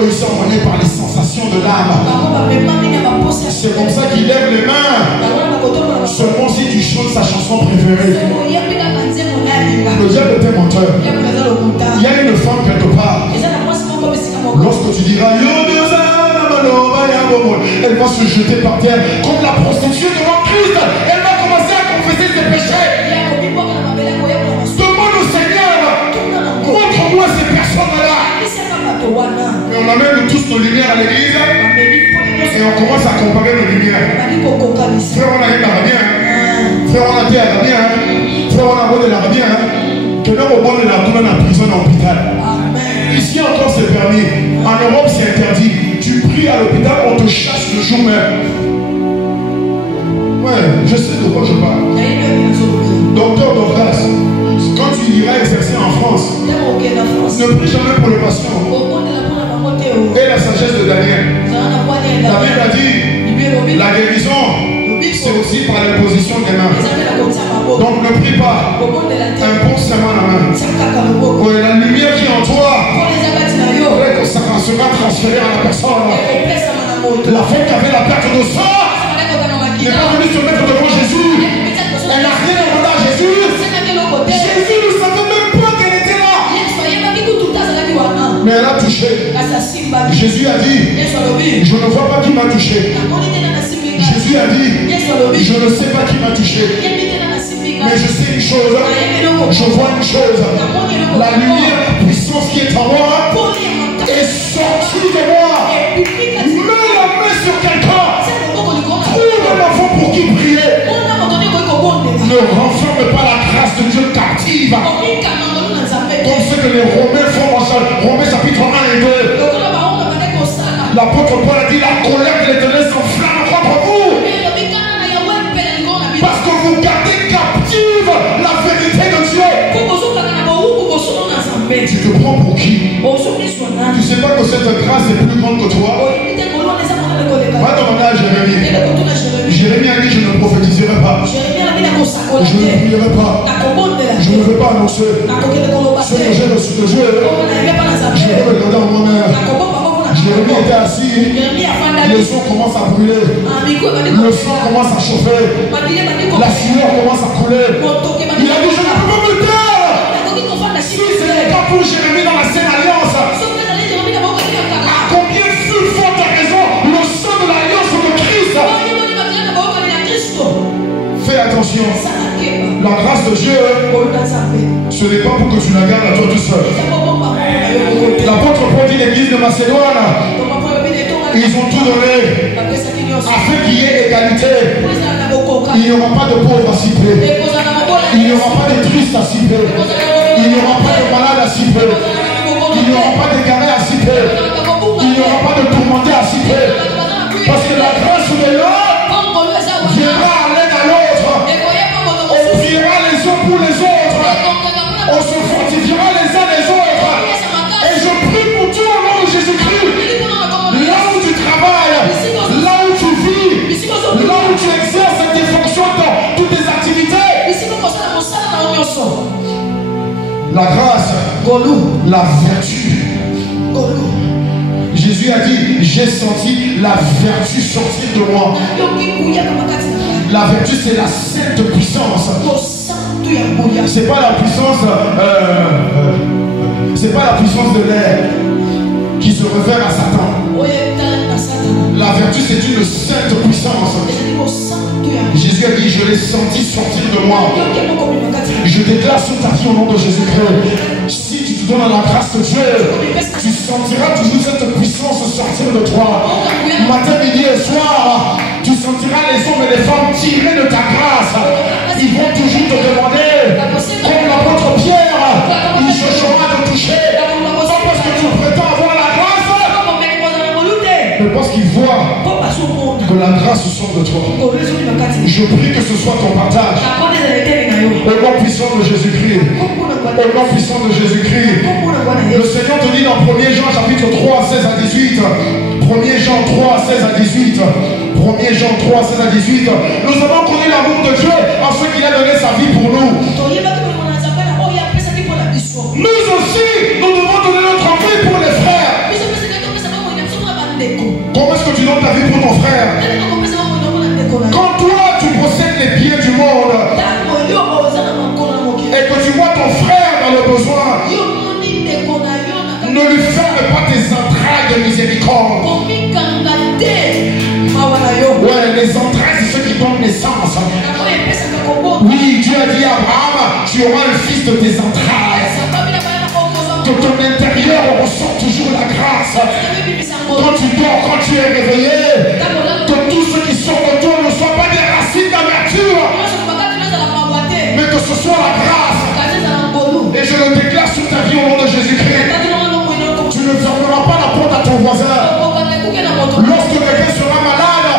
ils sont amenés par les sensations de l'âme. C'est comme ça qu'il lève les mains. Seulement si tu chantes sa chanson préférée. Le diable est un menteur. Il y a une femme quelque part. Lorsque tu diras, elle va se jeter par terre comme la prostituée devant Christ. Elle va commencer à confesser ses péchés. Demande au Seigneur, montre-moi ces personnes-là. Et on amène tous nos lumières à l'église et on commence à comparer nos lumières. Frère, on a eu la bien. Frère, on a été à la bien. Frère, on a beau de la bien. Que l'homme au bon de la tourne en prison, en hôpital. Ici encore c'est permis. En Europe c'est interdit. Tu pries à l'hôpital, on te chasse le jour même. Ouais, je sais de quoi je parle. Docteur Dorcas, quand tu iras exercer en France, ne prie jamais pour le patient. Et la sagesse de Daniel. La Bible a dit, la guérison, c'est aussi par l'imposition des mains. Donc ne prie pas. Impose sa main à la main. La lumière qui est en toi, ça sera transférée à la personne. La femme qui avait la perte de sang n'est pas venue se mettre devant Jésus. Elle n'a rien demandé à Jésus. Jésus ne savait même pas qu'elle était là. Mais elle a touché. Jésus a dit, je ne vois pas qui m'a touché. Jésus a dit, je ne sais pas qui m'a touché. Mais je sais une chose, je vois une chose. La lumière, puissance qui est en moi, est sortie de moi. Mets la main sur quelqu'un. Trouve un enfant pour qui prier. Ne renferme pas la grâce de Dieu captive. Comme ce que les Romains font en Romains chapitre 1 et 2. L'apôtre Paul a dit, la colère de l'Éternel s'enflamme contre vous. Parce que vous gardez captive la vérité de Dieu. Tu te prends pour qui? Tu sais pas que cette grâce est plus grande que toi? Va demander à Jérémie. Jérémie a dit, je ne prophétiserai pas. Je ne prierai pas. Je ne veux pas annoncer ce que j'ai reçu de Dieu. Je vais regarder en moi-même. Jérémie était assis. Le son commence à brûler. Le sang commence à chauffer. La sueur commence à couler. Il a dit, je ne peux pas me taire. Si ce n'est pas pour Jérémie dans la Sainte Alliance, à combien fut forte raison le sang de l'Alliance de Christ? Fais attention. La grâce de Dieu, ce n'est pas pour que tu la gardes à toi tout seul. L'apôtre Paul dit l'église de Macédoine, ils ont tout donné afin qu'il y ait égalité. Il n'y aura pas de pauvres à cibler. Il n'y aura pas de tristes à cibler. Il n'y aura pas de malades à cibler. Il n'y aura pas d'égarés à cibler. Il n'y aura pas de tourmentés à cibler. Parce que la grâce de l'homme viendra à l'aide à l'autre. On priera les uns pour les autres. On se fortifiera les uns les autres. Et je prie pour toi au nom de Jésus-Christ. Là où tu travailles, là où tu vis, là où tu exerces tes fonctions dans toutes tes activités. La grâce, la vertu. Jésus a dit, j'ai senti la vertu sortir de moi. La vertu, c'est la sainte puissance. C'est pas la puissance, c'est pas la puissance de l'air qui se réfère à Satan. La vertu, c'est une sainte puissance. Jésus a dit, je l'ai senti sortir de moi. Je déclare sur ta vie au nom de Jésus-Christ. Si tu te donnes à la grâce de Dieu, tu sentiras toujours cette puissance sortir de toi. Matin, midi et soir, tu sentiras les hommes et les femmes tirés de ta grâce. Ils vont toujours te demander, comme l'apôtre Pierre, il cherchera à te toucher. Pas parce que tu prétends avoir la grâce, mais parce qu'il voit que la grâce sort de toi. Je prie que ce soit ton partage. Au nom puissant de Jésus-Christ. Au nom puissant de Jésus-Christ. Le Seigneur te dit dans 1er Jean chapitre 3, 16 à 18. 1er Jean 3, 16 à 18. 1er Jean 3, 16 à 18. Nous avons connu l'amour de Dieu en ce qu'il a donné sa vie pour nous. Nous aussi, nous devons donner notre vie pour les frères. Comment est-ce que tu donnes ta vie pour ton frère? Quand toi tu possèdes les biens du monde et que tu vois ton frère dans le besoin, ne lui fais n'entrave pas tes entrailles de miséricorde. Ouais, les entrailles, c'est ceux qui donnent naissance. Oui, Dieu a dit à Abraham, tu auras le fils de tes entrailles. De ton intérieur, on ressent toujours la grâce. Quand tu dors, quand tu es réveillé, que tous ceux qui sont autour ne soient pas des racines d'amertume, mais que ce soit la grâce. Et je le déclare sur ta vie au nom de Jésus-Christ. Tu ne fermeras pas la porte à ton voisin. Lorsque quelqu'un sera malade,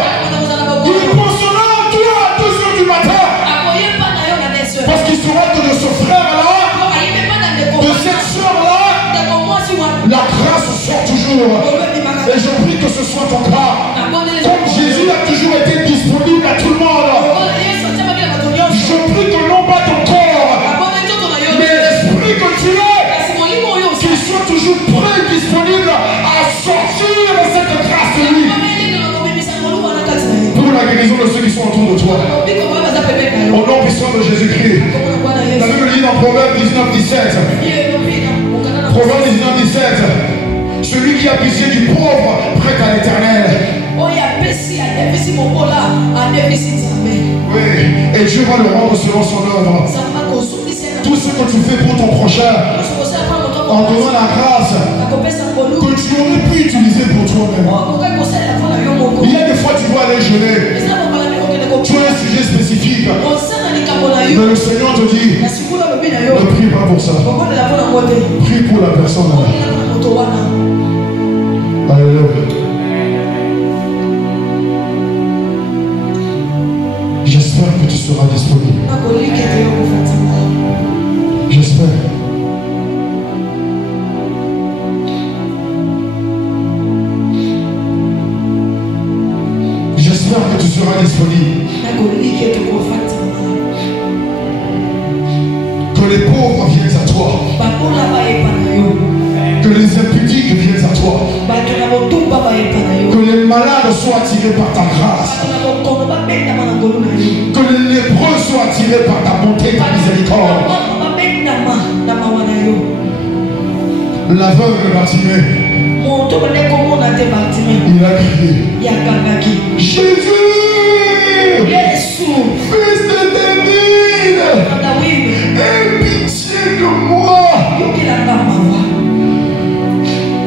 il pensera à toi à 2 heures du matin. Parce qu'il saura que de ce frère-là, de cette soeur-là, la grâce sort toujours. Et je prie que ce soit ton cas. Comme Jésus a toujours été disponible à tout le monde, je prie que non pas ton corps, mais l'esprit que tu es, qu'il soit toujours prêt et disponible à sortir de cette grâce de lui. Pour la guérison de ceux qui sont autour de toi. Au nom puissant de Jésus-Christ. La Bible dit dans Proverbe 19:17. Proverbe 19:17. Celui qui a pitié du pauvre prête à l'Éternel. Oui, et Dieu va le rendre selon son œuvre. Tout ce que tu fais pour ton prochain, en donnant la grâce que tu aurais pu utiliser pour toi-même. Il y a des fois tu dois aller jeûner. Tu as un sujet spécifique. Mais le Seigneur te dit, ne prie pas pour ça. Prie pour la personne. Alléluia. J'espère que tu seras disponible. J'espère. J'espère que tu seras disponible. Que les pauvres viennent à toi. Que les impudiques viennent à toi. Que les malades soient attirés par ta grâce. Que les lépreux soient attirés par ta bonté et ta miséricorde. La veuve de Bartimée, il a crié, Jésus, fils de David, aie pitié de moi.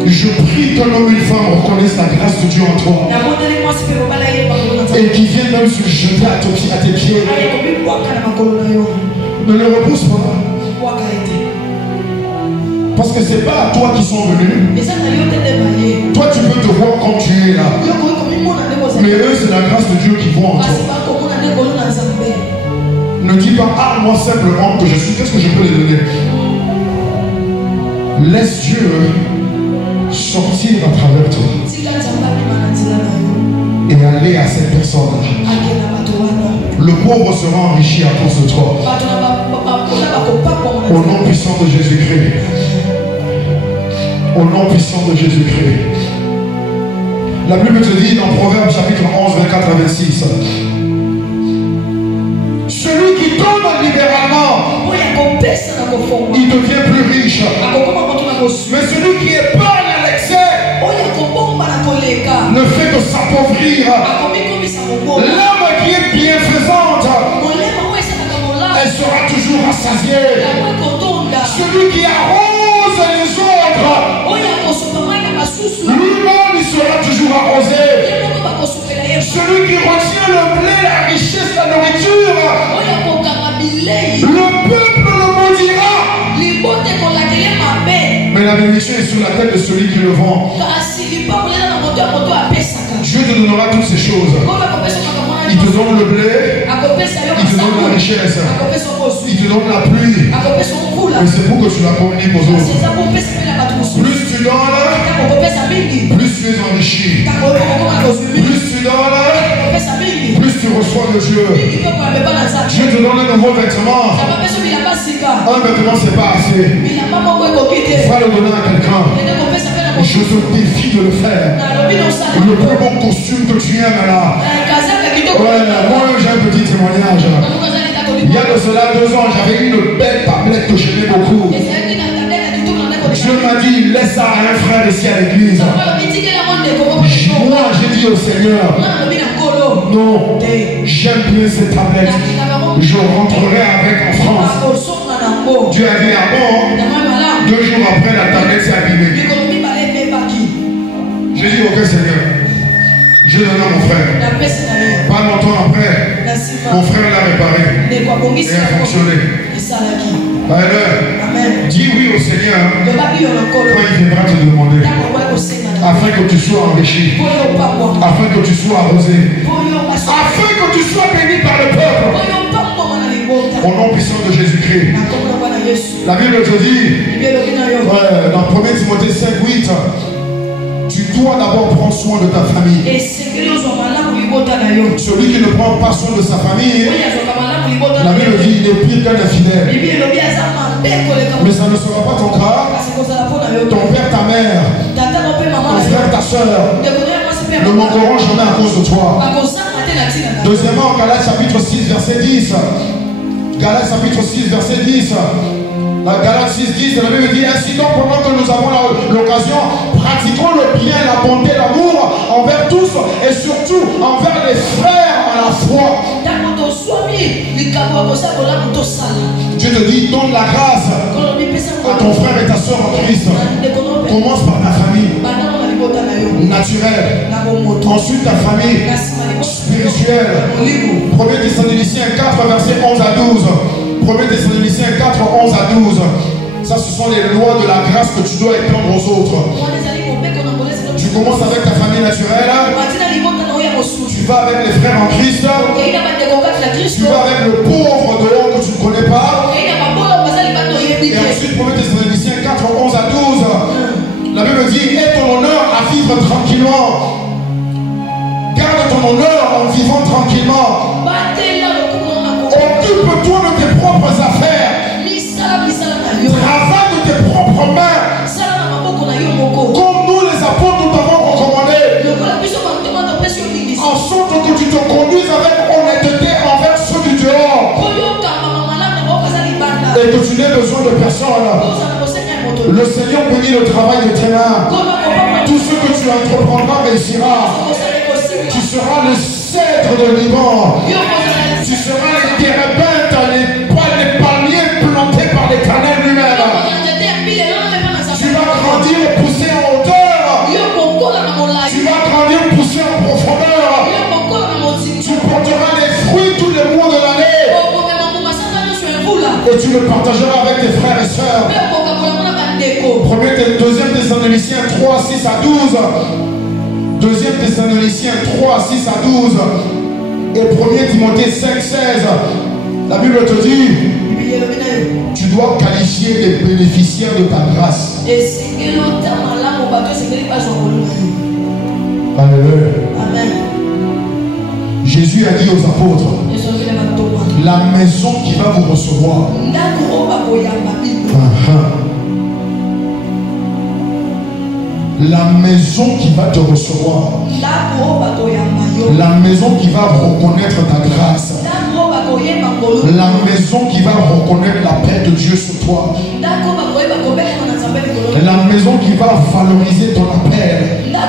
Je prie que l'homme et une femme reconnaissent la grâce de Dieu en toi et qui viennent même se jeter à tes pieds. Ne les repousse pas. Parce que ce n'est pas à toi qui sont venus. Toi tu peux te voir comme tu es là. Mais eux c'est la grâce de Dieu qui voit en toi. Ne dis pas, ah moi simplement que je suis, qu'est-ce que je peux les donner? Laisse Dieu sortir à travers toi et aller à cette personne. Le pauvre sera enrichi à cause de toi. Au nom puissant de Jésus-Christ. Au nom puissant de Jésus-Christ. La Bible te dit dans Proverbe chapitre 11, 24 à 26. Celui qui donne libéralement, il devient plus riche. Mais celui qui épargne à l'excès ne fait que s'appauvrir. L'âme qui est bienfaisante, elle sera toujours rassasiée. Celui qui arrose les autres, lui-même il sera toujours arrosé. Celui qui retient le blé, la richesse, la nourriture, le peuple le maudira. Mais la bénédiction est sur la tête de celui qui le vend. Dieu te donnera toutes ces choses. Il te donne le blé, il te donne la richesse, il te donne la pluie. Mais c'est pour que tu la communiques aux autres. Plus tu donnes, plus tu es enrichi. Plus tu donnes, plus tu reçois de Dieu. Dieu te donne un nouveau vêtement. Un vêtement c'est pas assez. Va le donner à quelqu'un. Je te défie de le faire. Le plus beau costume que tu aimes là. Ouais, moi j'ai un petit témoignage. Il y a de cela 2 ans, j'avais une belle tablette que j'aimais beaucoup. Je Dieu m'a dit, laisse ça à un frère ici à l'église. Moi, j'ai dit au Seigneur, non, j'aime bien ces tablettes. Je rentrerai avec en France. Dieu a dit, ah bon, 2 jours après, la tablette s'est abîmée. J'ai dit, ok Seigneur, je donne à mon frère. Pas longtemps après, mon frère l'a réparé et a fonctionné. Amen. Dis oui au Seigneur quand il viendra te demander, afin que tu sois enrichi, afin que tu sois arrosé, afin que tu sois béni par le peuple. Au nom puissant de Jésus-Christ. La Bible te dit dans 1 Timothée 5:8, tu dois d'abord prendre soin de ta famille. Celui qui ne prend pas soin de sa famille, la Bible dit, il est pire qu'un infidèle. Mais ça ne sera pas ton cas. Ton père, ta mère, ton frère, ta soeur ne manqueront jamais à cause de toi. Deuxièmement, Galates chapitre 6 verset 10. Galates chapitre 6 verset 10. La Galates 6:10, la Bible dit, ainsi donc pendant que nous avons l'occasion, pratiquons le bien, la bonté, l'amour envers tous et surtout envers les frères à la foi. Dieu te dit, donne la grâce à ton frère et ta soeur en Christ. Commence par ta famille naturelle, ensuite ta famille spirituelle. 1 Thessaloniciens 4 verset 11 à 12. 1 Thessaloniciens 4, 11 à 12. Ça, ce sont les lois de la grâce que tu dois étendre aux autres. Tu commences avec ta famille naturelle. Tu vas avec les frères en Christ. Tu vas avec le pauvre dehors que tu ne connais pas. Et ensuite, 1 Thessaloniciens 4, 11 à 12. La Bible dit, aie ton honneur à vivre tranquillement. Garde ton honneur en vivant tranquillement. Occupe-toi de tes propres affaires. Travaille de tes propres mains. Comme nous les apôtres nous t'avons recommandé. En sorte que tu te conduises avec honnêteté envers ceux du dehors. Et que tu n'aies besoin de personne. Le Seigneur bénit le travail de tes mains. Tout ce que tu entreprendras réussira. Tu seras le cèdre de Liban. Tu seras les térébintes, les palmiers plantés par l'Éternel lui-même. Tu vas grandir et pousser en hauteur. Tu vas grandir et pousser en profondeur. Tu porteras les fruits tous les mois de l'année. Et tu le partageras avec tes frères et sœurs. 2 Thessaloniciens 3, 6 à 12. 2 Thessaloniciens 3, 6 à 12. Et 1 Timothée 5, 16. La Bible te dit, tu dois qualifier les bénéficiaires de ta grâce. Alléluia. Amen. Jésus a dit aux apôtres, la maison qui va vous recevoir, la maison qui va te recevoir, la maison qui va reconnaître ta grâce, la maison qui va reconnaître la paix de Dieu sur toi, la maison qui va valoriser ton appel, la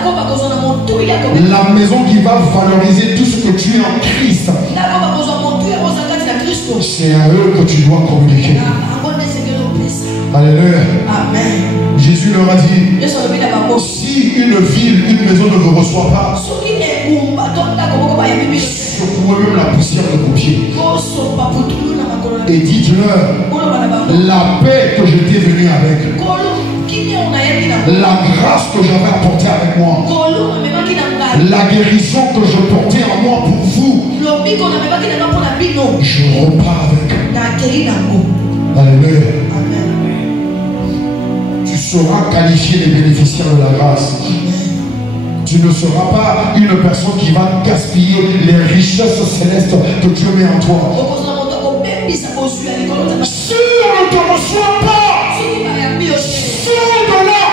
maison qui va valoriser tout ce que tu es en Christ. C'est à eux que tu dois communiquer. Alléluia. Amen. Jésus leur a dit, si une ville, une maison ne vous reçoit pas, secouez même la poussière de vos pieds et dites-leur la paix que j'étais venu avec, la grâce que j'avais apportée avec moi, la guérison que je portais en moi pour vous, je repars avec. Alléluia. Tu sauras qualifier les bénéficiaires de la grâce. Tu ne seras pas une personne qui va gaspiller les richesses célestes que Dieu met en toi. Si on ne te reçoit pas, sors de là.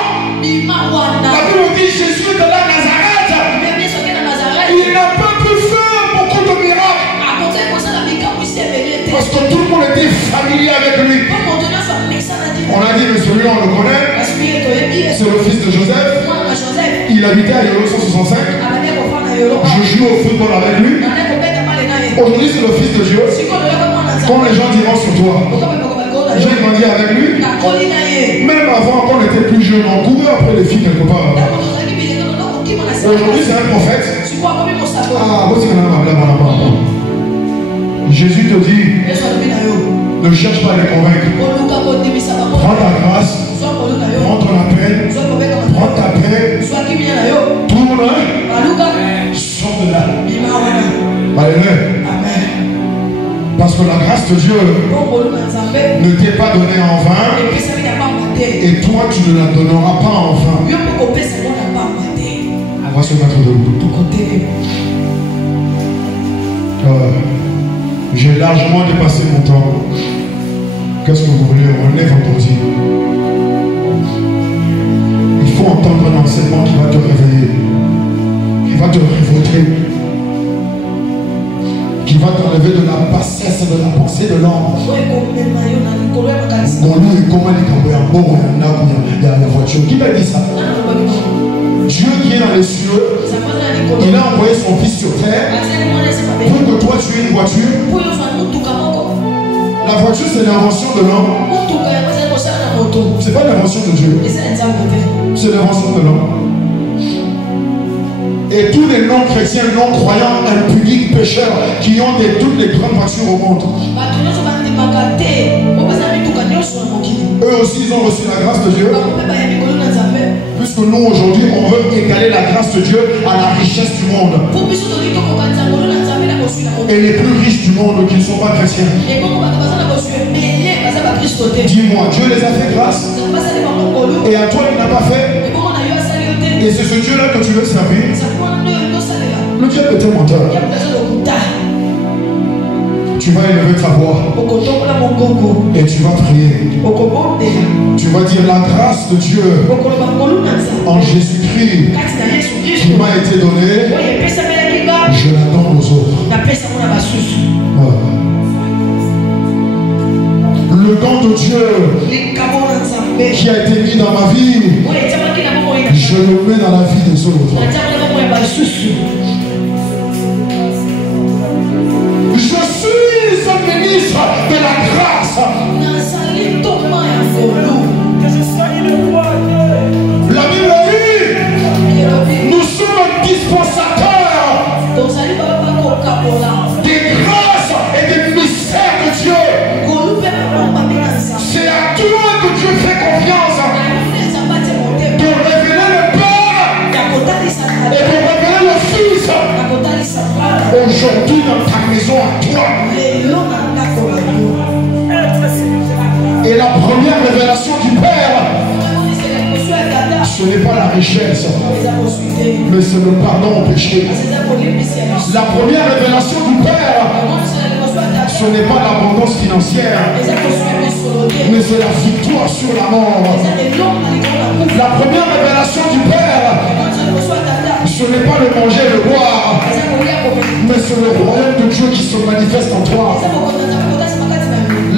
La Bible dit Jésus est de la Nazareth. Il n'a pas pu faire beaucoup de miracles parce que tout le monde était familier avec lui. On a dit, mais celui-là on le connaît. fils de Joseph. Il habitait à Yolo 165. Je joue au football avec lui. Aujourd'hui, c'est le fils de Dieu. Quand les gens diront sur toi, j'ai grandi avec lui. Même avant, quand on était plus jeune, on courait après les filles quelque part. Aujourd'hui, c'est un prophète. Ah, Jésus te dit, ne cherche pas à les convaincre. Prends ta grâce, prends ton appel, prends ta paix, tourne, sors de là. Alléluia. Parce que la grâce de Dieu ne t'est pas donnée en vain, et toi tu ne la donneras pas en vain. On va se mettre debout. J'ai largement dépassé mon temps. Qu'est-ce que vous voulez? On est vendredi. Il faut entendre un enseignement qui va te réveiller, qui va te révolter, qui va t'enlever de la bassesse de la pensée de l'homme. La voiture. Qui t'a dit ça? Dieu qui est dans les cieux, il a envoyé son fils sur terre pour que toi tu aies une voiture. La voiture, c'est l'invention de l'homme. C'est pas l'invention de Dieu. C'est l'invention de l'homme. Et tous les non-chrétiens, non-croyants, impudiques, pécheurs qui ont toutes les grandes voitures au monde, eux aussi ils ont reçu la grâce de Dieu. Puisque nous aujourd'hui on veut égaler la grâce de Dieu à la richesse du monde. Et les plus riches du monde qui ne sont pas chrétiens. Dis-moi, Dieu les a fait grâce. Et à toi il n'a pas fait. Et c'est ce Dieu là que tu veux servir. Le Dieu de tes menteurs. Tu vas élever ta voix et tu vas prier. Tu vas dire la grâce de Dieu en Jésus-Christ qui m'a été donnée, je la donne aux autres. Le don de Dieu qui a été mis dans ma vie, je le mets dans la vie des autres. Je suis un ministre de la grâce. La Bible dit, nous sommes dispensateurs des grâces et des mystères de Dieu. C'est à toi que Dieu fait confiance pour révéler le Père et pour révéler le Fils. Aujourd'hui dans ta maison à toi. Et la première révélation du Père, ce n'est pas la richesse, mais c'est le pardon au péché. La première révélation du Père, ce n'est pas l'abondance financière, mais c'est la victoire sur la mort. La première révélation du Père, ce n'est pas le manger et le boire, mais c'est le royaume de Dieu qui se manifeste en toi.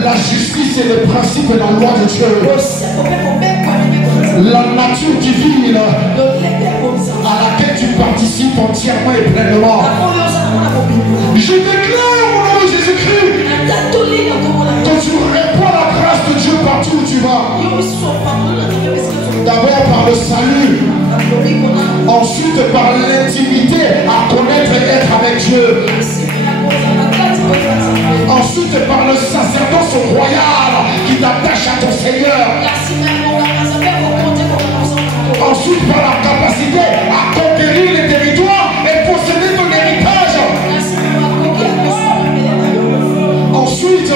La justice et les principes et la loi de Dieu. La nature divine à laquelle tu participes entièrement et pleinement. Je déclare au nom de Jésus-Christ que tu répands la grâce de Dieu partout où tu vas. D'abord par le salut, ensuite par l'intimité à connaître et être avec Dieu, ensuite par le sacerdoce royal qui t'attache à ton Seigneur, ensuite par la capacité à conquérir les territoires et posséder ton héritage, ensuite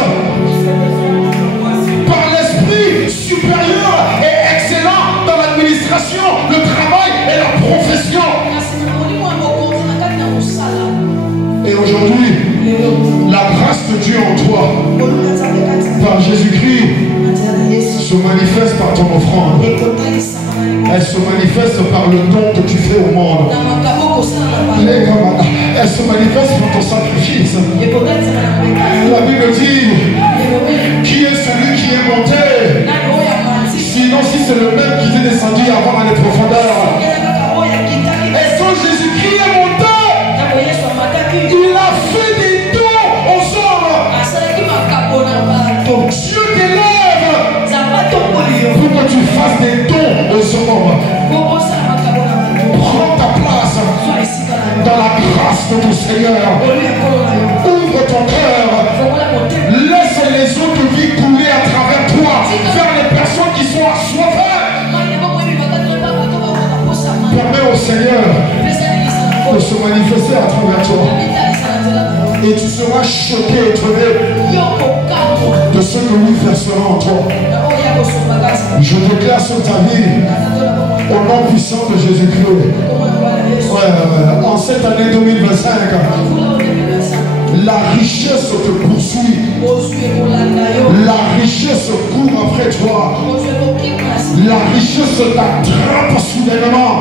par l'esprit supérieur et excellent dans l'administration, le travail et la profession. Et aujourd'hui, la grâce de Dieu en toi, par Jésus-Christ, se manifeste par ton offrande. Elle se manifeste par le don que tu fais au monde. Elle se manifeste par ton sacrifice. La Bible dit, qui est celui qui est monté? Sinon, si c'est le même qui est descendu avant d'aller profond. grâce de ton Seigneur. Ouvre ton cœur. Laisse les eaux de vie couler à travers toi vers les personnes qui sont assoiffées. Permets au Seigneur de se manifester à travers toi. Et tu seras choqué, étonné de ce que lui versera en toi. Je déclare sur ta vie, au nom puissant de Jésus-Christ, en cette année 2025, la richesse te poursuit. La richesse court après toi. La richesse t'attrape soudainement.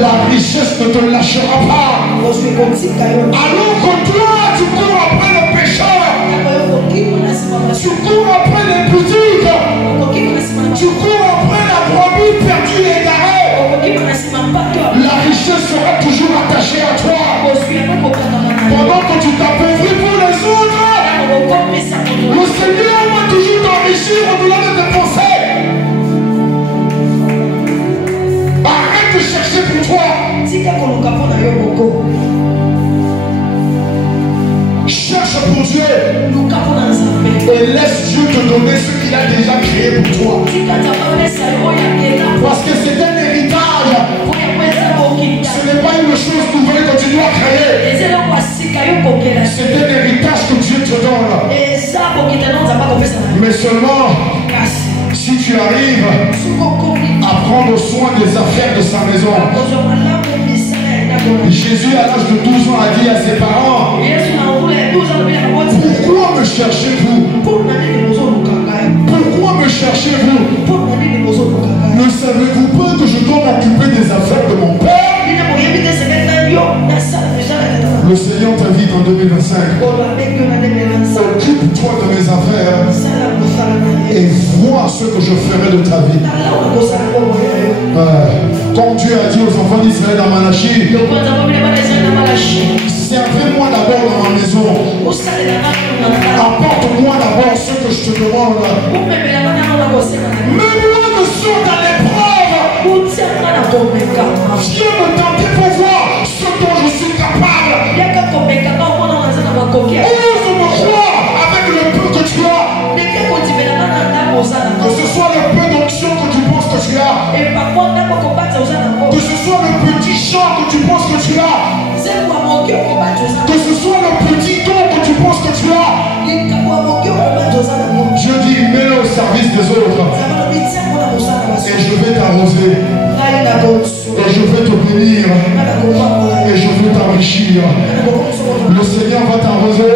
La richesse ne te lâchera pas. Alors que toi, tu cours après le pécheur. Tu cours après les boutiques. Tu cours après la brebis perdue et égarée. La richesse sera toujours attachée à toi. Pendant que tu t'appauvris pour les autres, le Seigneur va toujours t'enrichir au-delà de tes pensées. Arrête de chercher pour toi. Cherche pour Dieu. Et laisse Dieu te donner ce qu'il a déjà créé pour toi. Parce que c'est un héritage. Ce n'est pas une chose nouvelle que tu dois créer. C'est un héritage que Dieu te donne. Mais seulement si tu arrives à prendre soin des affaires de sa maison. Jésus à l'âge de 12 ans a dit à ses parents: pourquoi me cherchez-vous? Pourquoi me cherchez-vous? Ne savez-vous pas que je dois m'occuper des affaires de mon Père? Le Seigneur t'invite en 2025. Occupe-toi de mes affaires et vois ce que je ferai de ta vie. Comme Dieu a dit aux enfants d'Israël dans Malachie, servez-moi d'abord dans ma maison. Apporte-moi d'abord ce que je te demande. Mets-moi de sorte à l'épreuve. Viens me tenter pour voir ce dont je suis capable. Ose me croire avec le peu que tu as. Que ce soit le peu d'onction que tu penses que tu as. Que ce soit le petit chant que tu penses que tu as. Que ce soit le petit don que tu penses que tu as. Dieu dit, mets-le au service des autres. Et je vais t'arroser. Et je vais te bénir. Et je vais t'enrichir. Le Seigneur va t'arroser.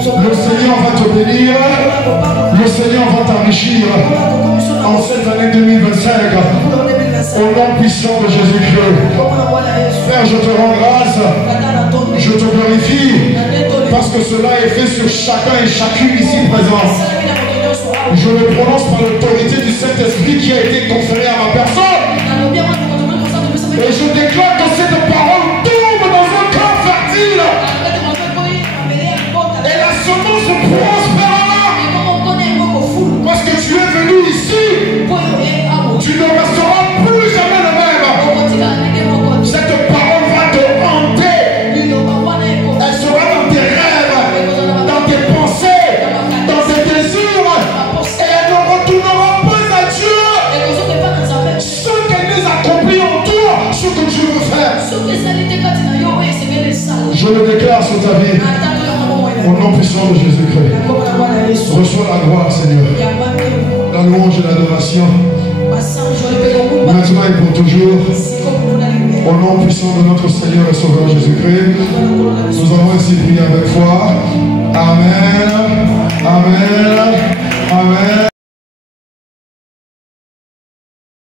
Le Seigneur va te bénir. Le Seigneur va t'enrichir. En cette année 2025. Au nom puissant de Jésus-Christ. Père, je te rends grâce. Je te glorifie. Parce que cela est fait sur chacun et chacune ici présent. Je le prononce par l'autorité du Saint-Esprit qui a été conférée à ma personne. Et je déclare que cette parole tombe dans un camp fertile. Et la semence prospérera. Parce que tu es venu ici. Tu ne resteras plus jamais le même. Cette parole va te hanter. Elle sera dans tes rêves, dans tes pensées, dans tes désirs. Et elle ne retournera pas à Dieu. Ce qu'elle les accomplit en toi, ce que Dieu veut faire. Je le déclare sur ta vie. Au nom puissant de Jésus-Christ. Reçois la gloire, Seigneur. La louange et l'adoration. Maintenant et pour toujours. Au nom puissant de notre Seigneur et Sauveur Jésus-Christ. Nous avons ainsi prié avec foi. Amen. Amen. Amen.